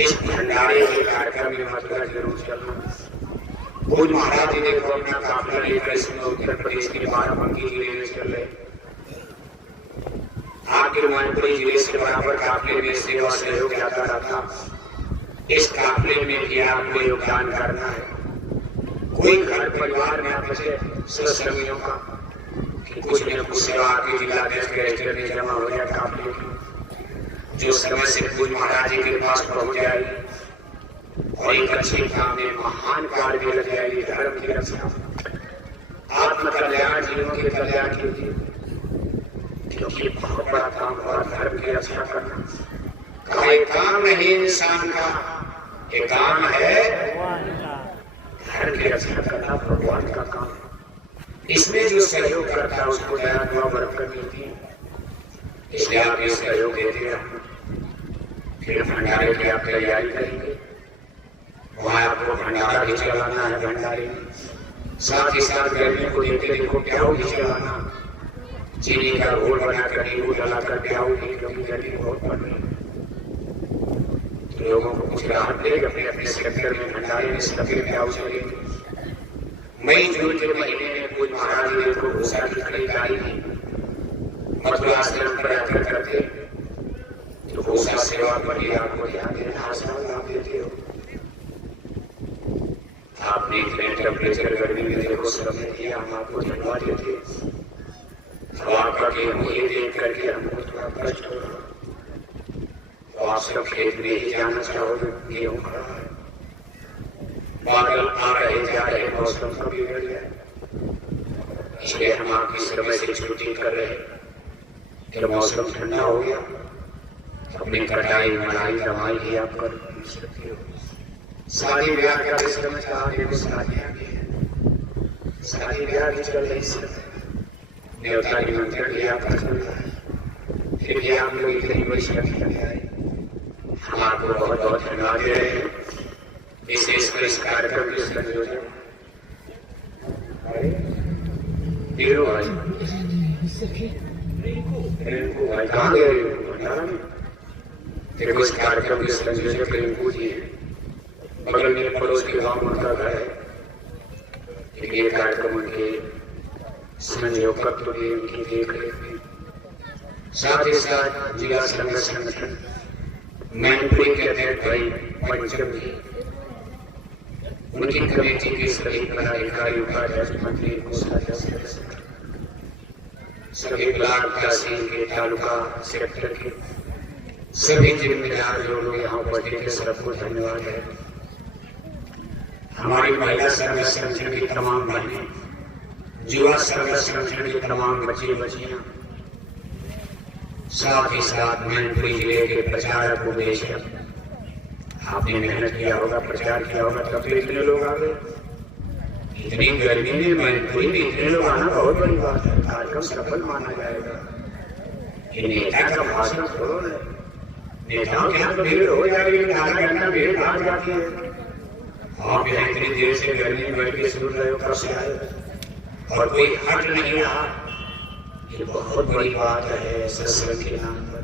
इस भंडारे के कार्यक्रम में मथुरा जरूर चलना। पूज महाराज जी देखो अपना काफिला लेकर इसमें उत्तर प्रदेश के बाराबंकी जिले में चल रहे। आपके मैनपुरी जिले से बराबर काफिले में सेवा सहयोग जाता रहता। इस काफिले में भी आपको योगदान करना है। कोई घर परिवार में बचे सत्संगियों का कि कुछ न कुछ सेवा के जिलाध्यक्ष के रजिस्टर में जमा हो जाए काफिले की, जो समय से पूज महाराज जी के पास पहुंच जाएगी और एक अच्छे काम में महान कार्य में लग जाएगी। धर्म की रक्षा, आत्म कल्याण, जीवों के कल्याण के लिए, क्योंकि बहुत बड़ा काम और धर्म की रक्षा करना का एक काम नहीं इंसान का, एक काम है धर्म की रक्षा करना, भगवान का काम। इसमें जो सहयोग करता है उसको दया दुआ बरकत मिलती है। इसलिए आप ये सहयोग देते रहना। फिर भंडारे की आप तैयारी करेंगे, वहां आपको भंडारा भी चलाना है। भंडारे में साथ ही साथ गर्मी को देखते देखो प्याऊ भी चलाना, चीनी का घोल बनाकर नींबू डलाकर प्याऊ भी, क्योंकि गर्मी बहुत पड़ रही है। तो लोगों को कुछ राहत देगा। अपने अपने सेक्टर में भंडारे में सभी प्याऊ चलेंगे। मई जून के महीने में पूज महाराज जी को भूसा की खरीदारी की मथुरा आश्रम पर आकर करते, तो भूसा सेवा पर भी आपको ध्यान देना। आश्रम आप देते हो, आपने इतने टेम्परेचर गर्मी में देखो समय दिया, हम आपको धन्यवाद देते। तो आपका गेहूं ये देख करके हमको थोड़ा कष्ट हो रहा, तो आप सब खेत में ही जाना चाहोगे। गेहूं खड़ा है, बादल आ रहे जा रहे, मौसम सब बिगड़ गया, इसलिए हम आपकी समय से छुट्टी कर रहे हैं। फिर मौसम ठंडा हो गया, अपनी कटाई मनाई दवाई भी आप कर सकते हो। शादी ब्याह का समय कहा, देखो शादियां भी है, शादी ब्याह भी चल रही है, देवता निमंत्रण भी आपका चल रहा है। फिर भी आप लोग इतनी बड़ी संख्या में आए, हम आपको बहुत बहुत धन्यवाद दे रहे हैं। विशेषकर इस कार्यक्रम के संयोजक हीरो भाई, रिंकू भाई कहाँ गए? भंडारा में। देखो इस कार्यक्रम के संयोजक रिंकू जी है, बगल में पड़ोस के गांव में उनका घर है। ये कार्यक्रम उनके संयोजकत्व भी, उनकी देख रेख में, साथ ही साथ जिला संगठन मैनपुरी के अध्यक्ष भाई पंचम जी, उनकी कमेटी के सभी पदाधिकारी, उपाध्यक्ष, मंत्री, कोषाध्यक्ष, सभी ब्लॉक तहसील के, तालुका सेक्टर के सभी जिम्मेदार जो लोग यहाँ उपस्थित थे, सबको धन्यवाद है। हमारी महिला संघ संगठन की तमाम बहनें, युवा संघ संगठन की तमाम बच्चे बच्चियां, साथ ही साथ मैनपुरी जिले के प्रचारक उपेक्षक, आपने मेहनत किया होगा, प्रचार किया होगा, तब तो इतने लोग आ गए। इतनी गर्मी में मैनपुरी में इतने लोग आना बहुत बड़ी बात है, कार्यक्रम सफल माना जाएगा। ये नेता का भाषण छोड़ो ना, नेताओं के यहाँ तो भीड़ हो जाएगी, आधा घंटा भीड़ भाग जाती है। आप यहाँ इतनी देर से गर्मी में बैठ के सुन रहे हो, कब से आए और कोई हट नहीं रहा। ये बहुत बड़ी बात है सत्संग के नाम पर।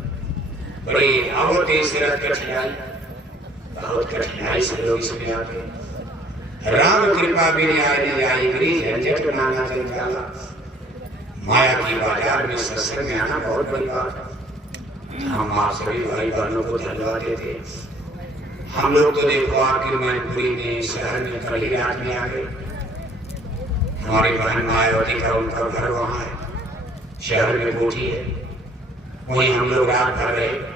बड़ी बहुत ही कठिनाई, बहुत कठिनाई से लोग इसमें आते। राम कृपा बिन आई गिरी झंझट नाना जंजाला। माया की बाजार में सत्संग में आना बहुत बड़ी बात है। हम आप सभी भाई बहनों को धन्यवाद देते। हम लोग तो देखो आखिर मैनपुरी में शहर में कल ही रात में आ गए। हमारी बहन मायावती का उनका घर वहाँ है, शहर में कोठी है, वहीं हम लोग रात भर रहे।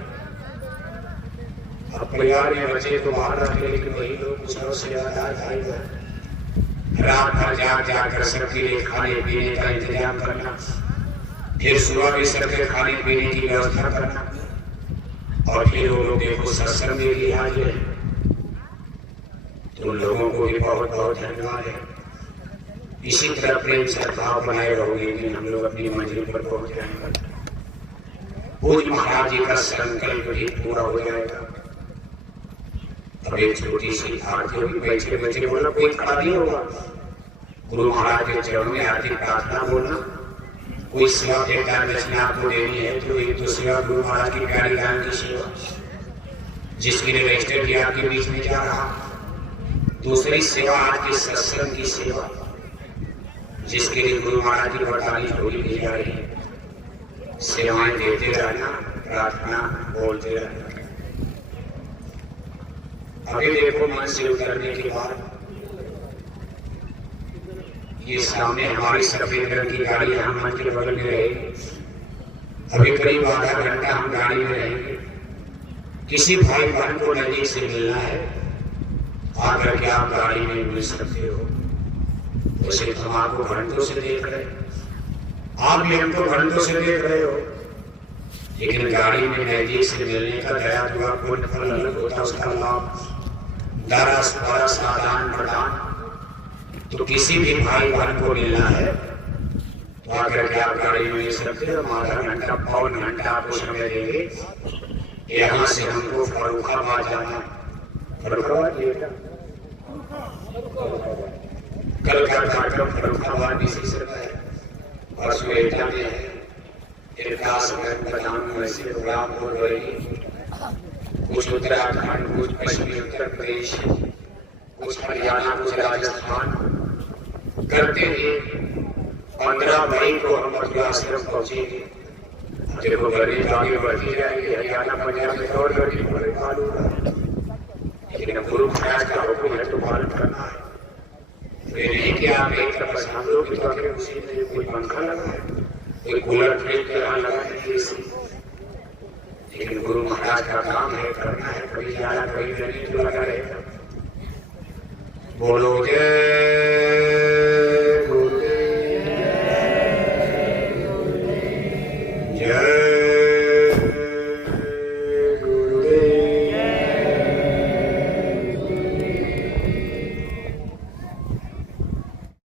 अब परिवार में बचे तो बाहर रखे, लेकिन वही लोग कुछ से ज्यादा रात भर जाकर सबके लिए खाने पीने का इंतजाम करना, फिर सुबह भी सबके खाने पीने की व्यवस्था करना, और फिर वो लोग देखो सत्संग में भी हाजिर है। तो लोगों को भी बहुत बहुत धन्यवाद है। इसी तरह प्रेम सद्भाव बनाए रहोगे कि हम लोग अपनी मंजिल पर पहुंच जाएंगे। पूज महाराज जी का संकल्प भी पूरा हो जाएगा। अब एक छोटी सी आरती होगी, बैठे बैठे बोलना, कोई खड़ा नहीं होगा। गुरु महाराज के चरणों में आरती प्रार्थना बोलना, कोई सेवा भेंट दक्षिणा आपको देनी है तो एक तो सेवा गुरु महाराज की प्यारी गान की सेवा, जिसके लिए रजिस्टर भी आपके बीच में जा रहा। दूसरी सेवा आज के सत्संग की सेवा, जिसके लिए गुरु महाराज की 48 झोली दी जा रही है। सेवाएं देते रहना, प्रार्थना बोलते रहना। अभी देखो मन से उतरने के बाद ये सामने हमारी सफेद रंग की गाड़ी हम मन के बगल में रहेगी। अभी करीब आधा घंटा हम गाड़ी में रहेंगे। किसी भाई बहन को नजदीक से मिलना है, आकर के आप गाड़ी में मिल सकते हो। वैसे हम आपको घंटों से देख रहे हैं, आप भी हमको घंटों से देख रहे हो, लेकिन गाड़ी में नजदीक से मिलने का दया दुआ पुण्य फल अलग होता, उसका लाभ दरस परस आदान प्रदान। तो किसी भी भाई बहन को मिलना है तो आकर के आप गाड़ी में मिल सकते हो। आधा घंटा पौन घंटा आपको समय देंगे। यहाँ से हमको फर्रुखाबाद जाना, फर्रुखाबाद कल का कार्यक्रम फर्रुखाबाद इसी से है। परसों एटा में है, इरकास बदाम वैसे प्रोग्राम हो रही। कुछ उत्तराखंड, कुछ पश्चिमी उत्तर प्रदेश, कुछ हरियाणा, कुछ राजस्थान करते हुए 15 मई को हम मथुरा आश्रम पहुंचेंगे। देखो गर्मी तो आगे बढ़ती जाएगी, हरियाणा पंजाब में और गर्मी बड़े चालू होगा, लेकिन गुरु महाराज का हुक्म है तो पालन करना है। वे नहीं कि आप एक तरफ हम लोग की तरफ उसी में कोई पंखा लगा है, कोई कूलर फ्रिज के यहाँ लगा है, लेकिन गुरु महाराज का काम है, करना है। कभी ज्यादा कभी नहीं तो लगा रहेगा। बोलो जय